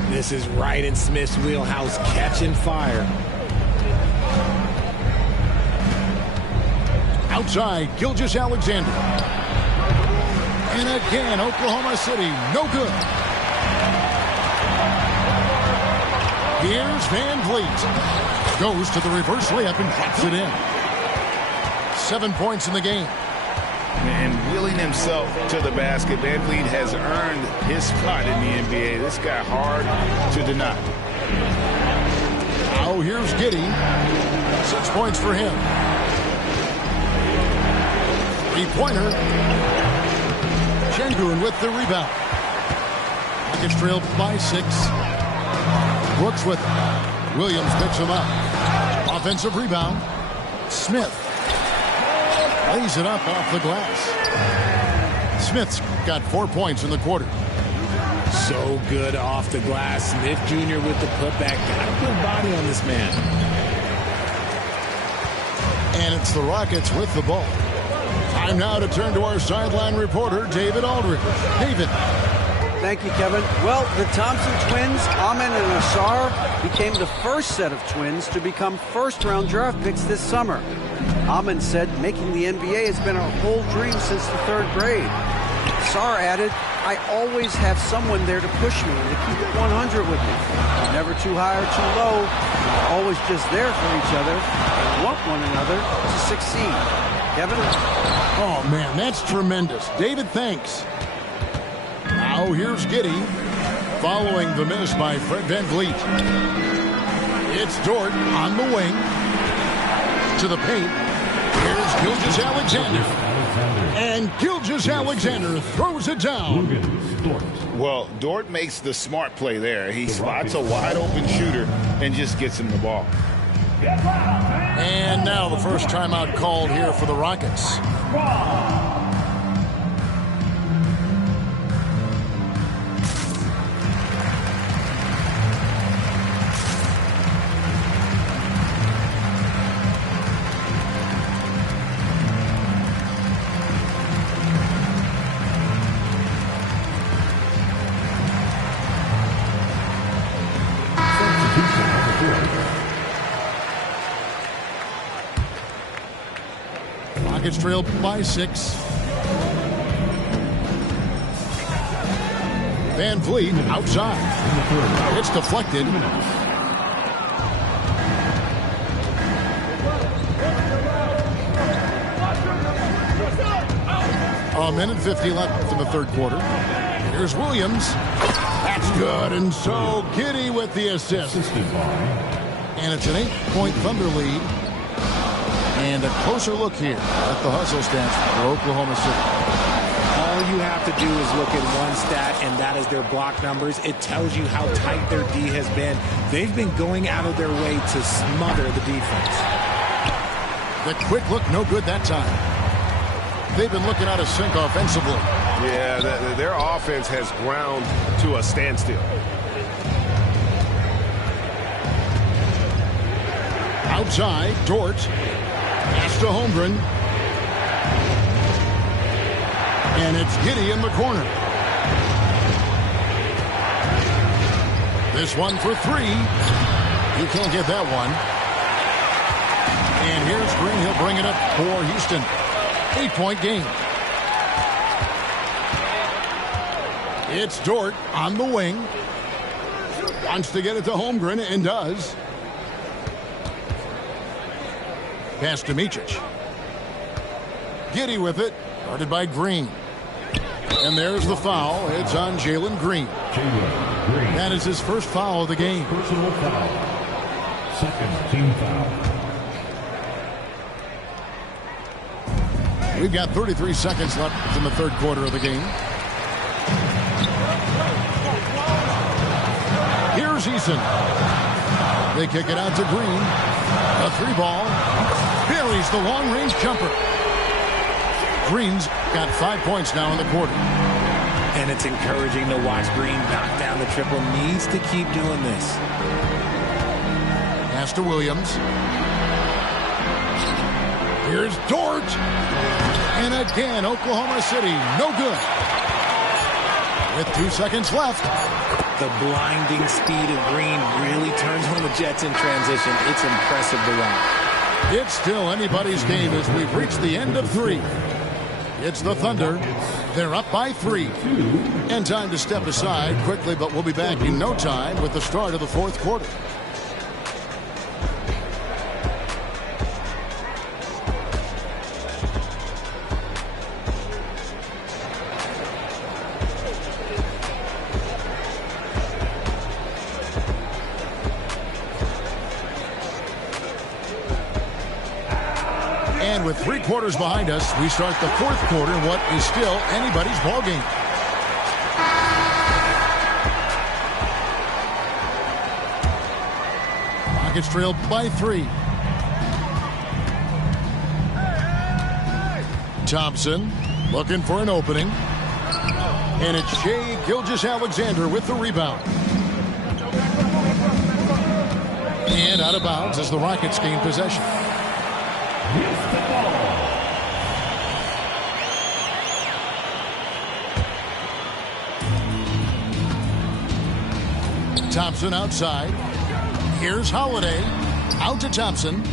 This is right in Smith's wheelhouse, catching fire. Outside, Gilgeous-Alexander. And again, Oklahoma City, no good. Here's Van Vliet. Goes to the reverse layup and drops it in. 7 points in the game. And wheeling himself to the basket, Van Vliet has earned his spot in the NBA. This guy hard to deny. Now here's Giddey. 6 points for him. 3-pointer. Şengün with the rebound. Rockets trailed by 6. Brooks with it. Williams picks him up. Offensive rebound. Smith lays it up off the glass. Smith's got 4 points in the quarter. So good off the glass. Smith Jr. with the putback. Got a good body on this man. And it's the Rockets with the ball. Time now to turn to our sideline reporter, David Aldridge. David. Thank you, Kevin. Well, the Thompson twins, Amen and Asar, became the first set of twins to become first-round draft picks this summer. Amen said making the NBA has been a whole dream since the 3rd grade. Asar added, I always have someone there to push me and to keep it 100 with me. We're never too high or too low. We're always just there for each other and want one another to succeed. Kevin? Oh, man, that's tremendous. David, thanks. Now here's Giddey, following the miss by Fred Van Vliet. It's Dort on the wing. To the paint. Here's Gilgeous-Alexander. And Gilgeous-Alexander throws it down. Well, Dort makes the smart play there. He spots a wide-open shooter and just gets him the ball. And now the first timeout called here for the Rockets. Rockets trailed by 6. Van Vliet outside. It's deflected. A minute 50 left in the third quarter. Here's Williams. That's good. And so Giddey with the assist. And it's an 8-point Thunder lead. And a closer look here at the hustle stats for Oklahoma City. All you have to do is look at one stat, and that is their block numbers. It tells you how tight their D has been. They've been going out of their way to smother the defense. The quick look, no good that time. They've been looking out of sync offensively. Yeah, their offense has ground to a standstill. Outside, Dort. Pass to Holmgren. And it's Giddey in the corner. This one for three. He can't get that one. And here's Green. He'll bring it up for Houston. 8-point game. It's Dort on the wing. Wants to get it to Holmgren and does. Pass to Micic. Giddey with it. Guarded by Green. And there's the foul. It's on Jalen Green. That is his first foul of the game. Personal foul. Second team foul. We've got 33 seconds left in the third quarter of the game. Here's Eason. They kick it out to Green. A three ball. Buries the long-range jumper. Green's got 5 points now in the quarter. And it's encouraging to watch Green knock down the triple. Needs to keep doing this. Pass to Williams. Here's Dort. And again, Oklahoma City, no good. With 2 seconds left. The blinding speed of Green really turns on the Jets in transition. It's impressive to watch. It's still anybody's game as we've reached the end of 3. It's the Thunder. They're up by 3. And time to step aside quickly, but we'll be back in no time with the start of the fourth quarter. And with 3 quarters behind us, we start the fourth quarter in what is still anybody's ballgame. Rockets trailed by 3. Thompson looking for an opening. And it's Shai Gilgeous-Alexander with the rebound. And out of bounds as the Rockets gain possession. Thompson outside. Here's Holiday. Out to Thompson.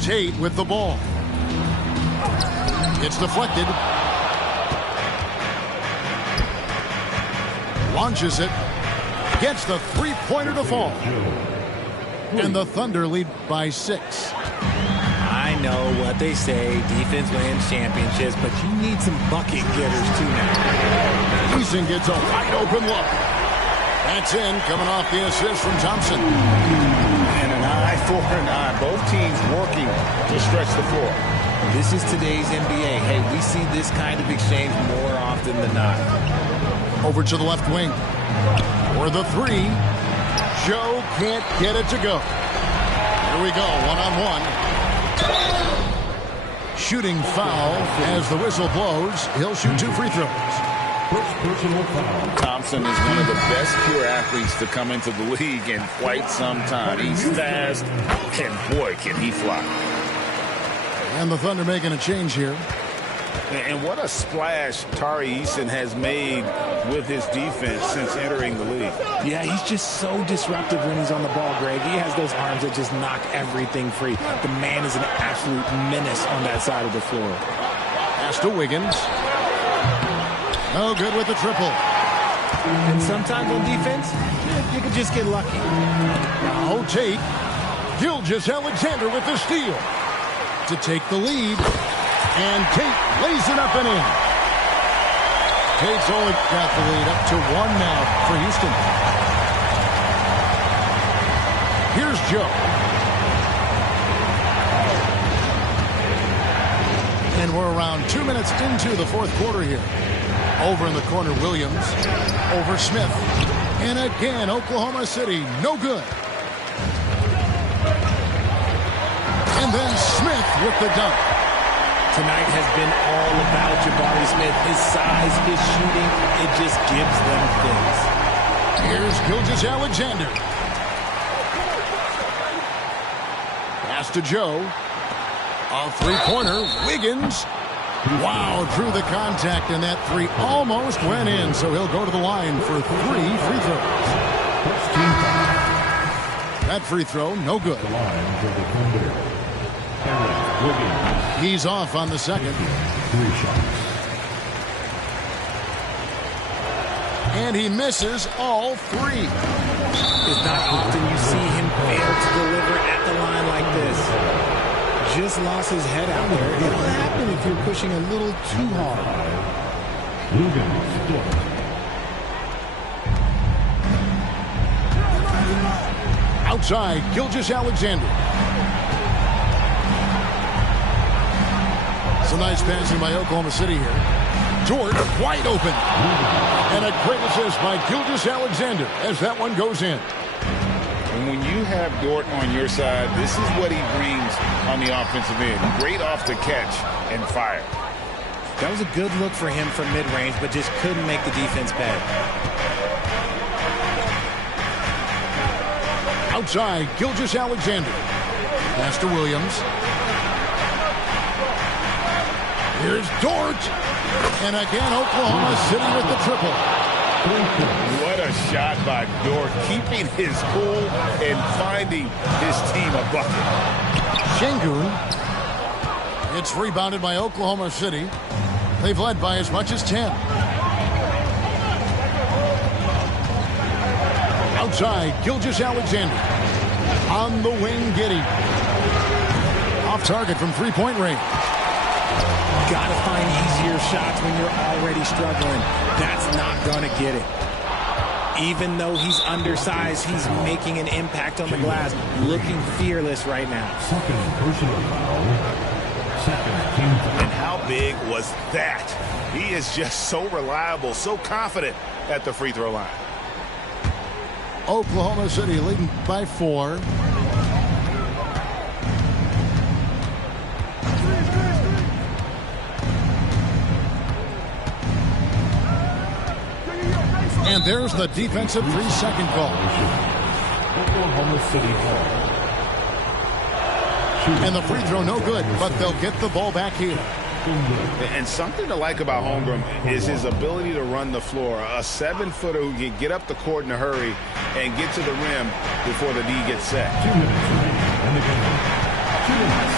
Tate with the ball. It's deflected. Launches it. Gets the three-pointer to fall. And the Thunder lead by 6. I know what they say, defense wins championships, but you need some bucket getters too now. Eason gets a wide open look. That's in, coming off the assist from Thompson. And an eye for an eye. Both teams working to stretch the floor. This is today's NBA. Hey, we see this kind of exchange more often than not. Over to the left wing. For the 3. Joe can't get it to go. Here we go, one-on-one. Shooting foul as the whistle blows. He'll shoot 2 free throws. Thompson is one of the best pure athletes to come into the league in quite some time. He's fast, and boy, can he fly. And the Thunder making a change here. And what a splash Tari Eason has made with his defense since entering the league. Yeah, he's just so disruptive when he's on the ball, Greg. He has those arms that just knock everything free. The man is an absolute menace on that side of the floor. Pass to Wiggins. No good with the triple. And sometimes on defense, you can just get lucky. Now Tate. Gilgeous-Alexander with the steal. to take the lead. And Tate lays it up and in. Tate's only got the lead up to 1 now for Houston. Here's Joe. And we're around 2 minutes into the fourth quarter here. Over in the corner, Williams. Over Smith. And again, Oklahoma City, no good. And then Smith with the dunk. Tonight has been all about Jabari Smith. His size, his shooting, it just gives them things. Here's Gilgeous-Alexander. Pass to Joe. A three-pointer, Wiggins. Wow, through the contact, and that three almost went in, so he'll go to the line for 3 free throws. That free throw, no good. He's off on the second. And he misses all 3. It's not often you see him fail to deliver at the line like this. Just lost his head out there. It'll happen if you're pushing a little too hard. Outside, Gilgeous-Alexander. It's a nice passing by Oklahoma City here. George wide open. And a great assist by Gilgeous-Alexander as that one goes in. And when you have Dort on your side, this is what he brings on the offensive end. Great off the catch and fire. That was a good look for him from mid-range, but just couldn't make the defense pay. Outside, Gilgeous-Alexander. Pass to Williams. Here's Dort. And again, Oklahoma City with the triple. What a shot by Dort, keeping his cool and finding his team a bucket. Şengün. It's rebounded by Oklahoma City. They've led by as much as 10. Outside, Gilgeous-Alexander. On the wing, Giddey. Off target from three-point range. Got to find easier shots when you're already struggling. That's not going to get it. Even though he's undersized, he's making an impact on the glass. Looking fearless right now. Second personal foul. Second team foul. And how big was that? He is just so reliable, so confident at the free throw line. Oklahoma City leading by 4. And there's the defensive 3-second call. Oklahoma City Hall. And the free throw no good, but they'll get the ball back here. And something to like about Holmgren is his ability to run the floor. A 7-footer who can get up the court in a hurry and get to the rim before the D gets set. 2 minutes remaining in the game. 2 minutes.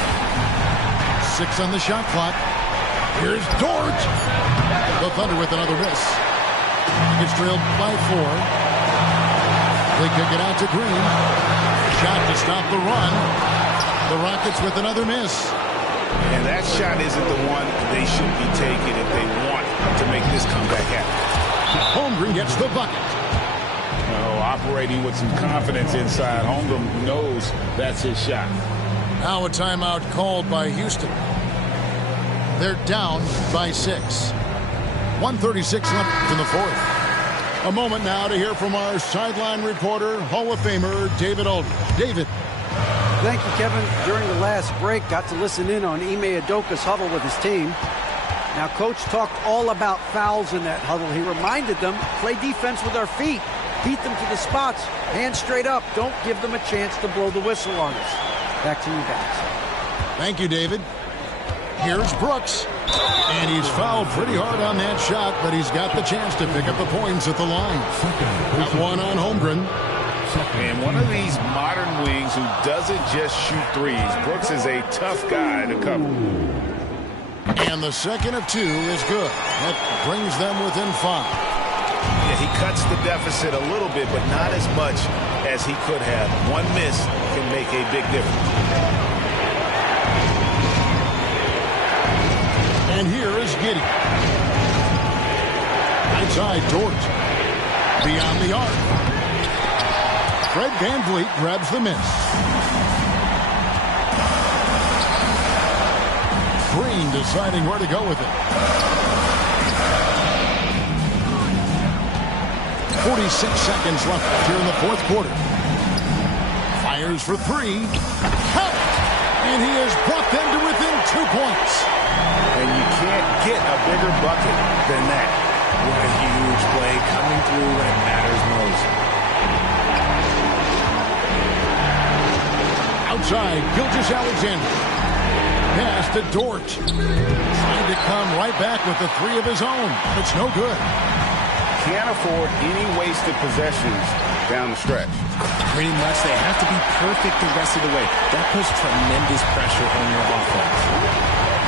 6 on the shot clock. Here's Dort. The Thunder with another miss. It's trailed by 4. They kick it out to Green. Shot to stop the run. The Rockets with another miss. And that shot isn't the one they should be taking if they want to make this comeback happen. Holmgren gets the bucket. Oh, operating with some confidence inside. Holmgren knows that's his shot. Now a timeout called by Houston. They're down by 6. 1:36 left in the fourth. A moment now to hear from our sideline reporter, Hall of Famer David Aldridge. David. Thank you, Kevin. During the last break, got to listen in on Ime Udoka's huddle with his team. Now, Coach talked all about fouls in that huddle. He reminded them, play defense with our feet. Beat them to the spots. Hands straight up. Don't give them a chance to blow the whistle on us. Back to you guys. Thank you, David. Here's Brooks. And he's fouled pretty hard on that shot, but he's got the chance to pick up the points at the line. Got one on Holmgren. And one of these modern wings who doesn't just shoot threes. Brooks is a tough guy to cover. And the second of 2 is good. That brings them within 5. Yeah, he cuts the deficit a little bit, but not as much as he could have. One miss can make a big difference. And here is Giddey. Outside Dort. Beyond the arc. Fred VanVleet grabs the miss. Green deciding where to go with it. 46 seconds left here in the fourth quarter. Fires for three. Count! And he has brought them to within 2 points. And you can't get a bigger bucket than that. What a huge play coming through when it matters most. Outside, Gilgeous-Alexander. Pass to Dort. Trying to come right back with the three of his own. It's no good. Can't afford any wasted possessions down the stretch. Pretty much they have to be perfect the rest of the way. That puts tremendous pressure on your offense.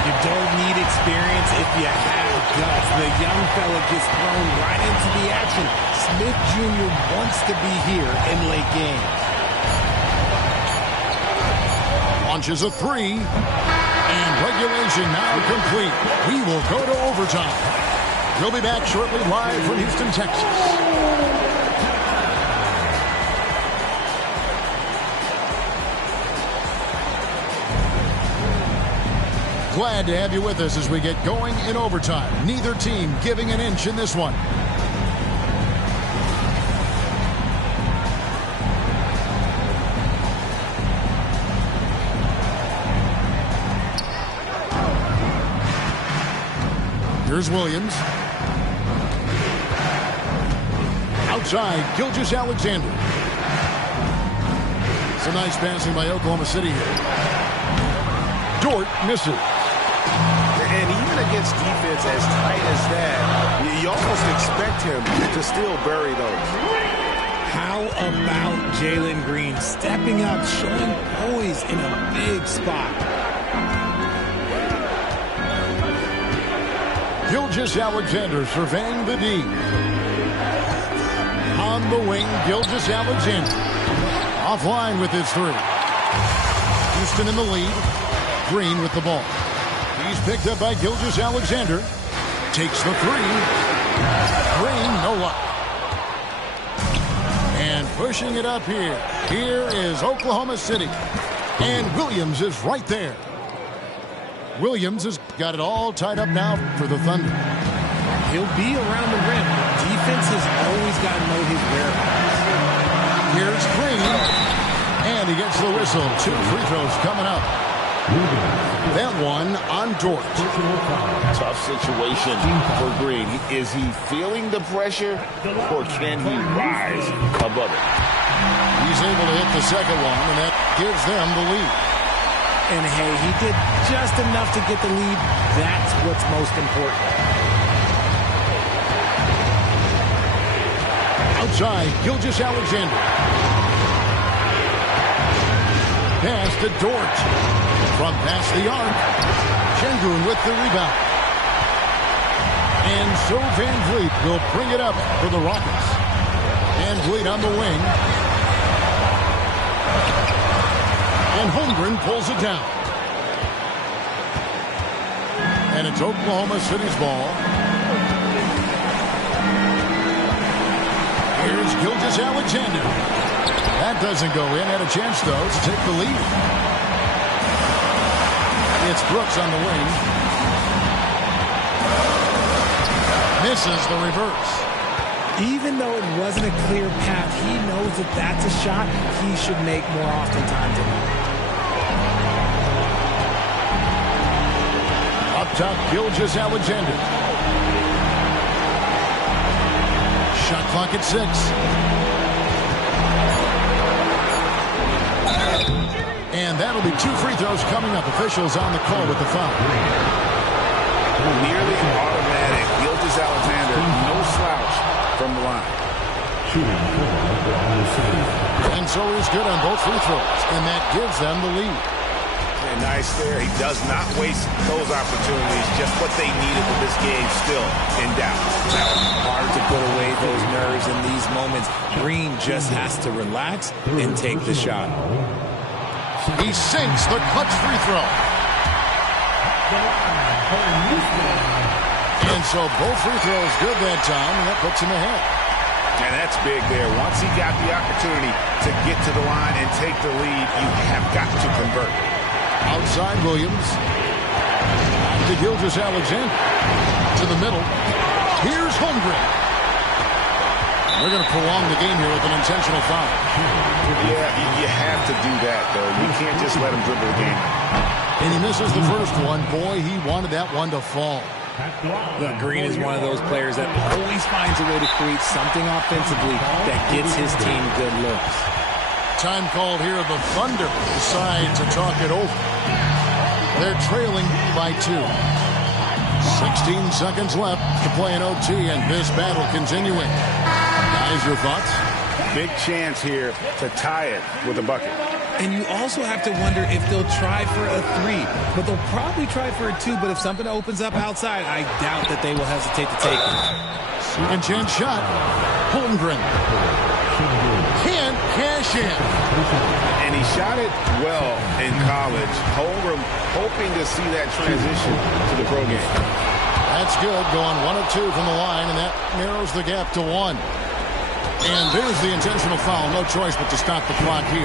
You don't need experience if you have guts. The young fella gets thrown right into the action. Smith Jr. wants to be here in late games. Launches a three. And regulation now complete. We will go to overtime. We'll be back shortly live from Houston, Texas. Glad to have you with us as we get going in overtime. Neither team giving an inch in this one. Here's Williams. Outside, Gilgeous-Alexander. Some nice passing by Oklahoma City here. Dort misses. And even against defense as tight as that, you almost expect him to still bury those. How about Jalen Green stepping up, showing poise in a big spot? Gilgeous-Alexander surveying the D. On the wing, Gilgeous-Alexander. Offline with his three. Houston in the lead. Green with the ball. He's picked up by Gilgeous-Alexander. Takes the three. Green, no luck. And pushing it up here. Here is Oklahoma City. And Williams is right there. Williams has got it all tied up now for the Thunder. He'll be around the rim. Defense has always got to know his whereabouts. Here's Green. And he gets the whistle. 2 free throws coming up. That one on Dort. Tough situation for Green. Is he feeling the pressure, or can he rise above it? He's able to hit the second one, and that gives them the lead. And hey, he did just enough to get the lead. That's what's most important. Outside, Gilgeous-Alexander. Pass to Dort. From past the arc. Şengün with the rebound. And so VanVleet will bring it up for the Rockets. VanVleet on the wing. And Holmgren pulls it down. And it's Oklahoma City's ball. Here's Gilgeous-Alexander. That doesn't go in. Had a chance, though, to take the lead. It's Brooks on the wing. Misses the reverse. Even though it wasn't a clear path, he knows that that's a shot he should make more oftentimes than not. Up top, Gilgeous-Alexander. Shot clock at 6. And that'll be 2 free throws coming up. Officials on the call with the foul. Nearly automatic. Gilgeous-Alexander, no slouch from the line. And so he's good on both free throws. And that gives them the lead. And nice there. He does not waste those opportunities. Just what they needed for this game still in doubt. Hard to put away those nerves in these moments. Green just has to relax and take the shot. He sinks the clutch free throw. And so both free throws good that time, and that puts him ahead. And that's big there. Once he got the opportunity to get to the line and take the lead, you have got to convert. Outside Williams. To Gilgeous-Alexander. To the middle. Here's Holmgren. They're going to prolong the game here with an intentional foul. Yeah, you have to do that, though. You can't just let him dribble the game. And he misses the first one. Boy, he wanted that one to fall. Look, Green is one of those players that always finds a way to create something offensively that gets his team good looks. Time called here. The Thunder decide to talk it over. They're trailing by 2. 16 seconds left to play in OT, and this battle continuing. Guys, your thoughts? Big chance here to tie it with a bucket. And you also have to wonder if they'll try for a 3, but they'll probably try for a 2. But if something opens up outside, I doubt that they will hesitate to take it. Second chance shot. Holmgren can't cash in. And he shot it well in college. Holmgren hoping to see that transition to the pro game. That's good. Going 1 of 2 from the line, and that narrows the gap to 1. And there's the intentional foul. No choice but to stop the clock here.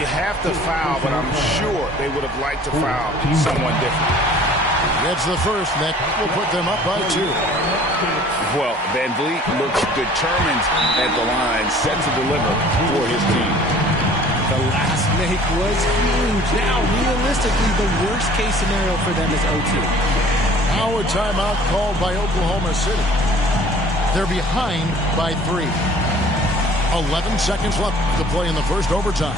You have to foul, but I'm sure they would have liked to foul someone different. Gets the first. That will put them up by 2. Well, Van Vliet looks determined at the line, set to deliver for his team. The last make was huge. Now, realistically, the worst-case scenario for them is OT. Now a timeout called by Oklahoma City. They're behind by 3. 11 seconds left to play in the first overtime.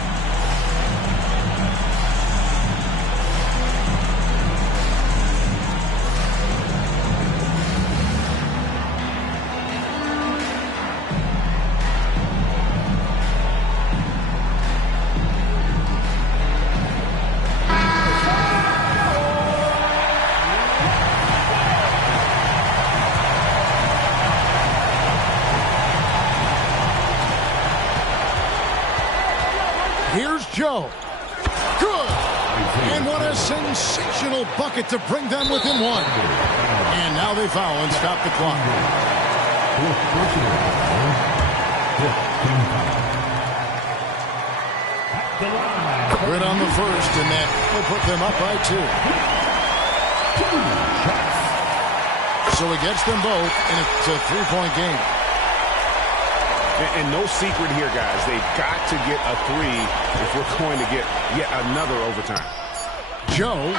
Here's Joe. Good. And what a sensational bucket to bring them within 1. And now they foul and stop the clock. Good on the first, and that will put them up by 2. So he gets them both, and it's a 3-point game. And no secret here, guys. They've got to get a 3 if we're going to get yet another overtime. Joe.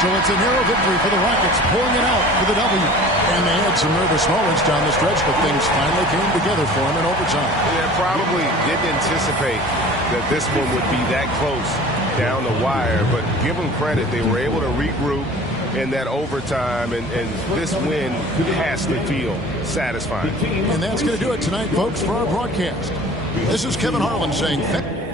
So it's a narrow victory for the Rockets, pulling it out for the W. And they had some nervous moments down the stretch, but things finally came together for them in overtime. Yeah, probably didn't anticipate that this one would be that close down the wire, but give them credit. They were able to regroup in that overtime, and this win has to feel satisfying. And that's going to do it tonight, folks, for our broadcast. This is Kevin Harlan saying thank you.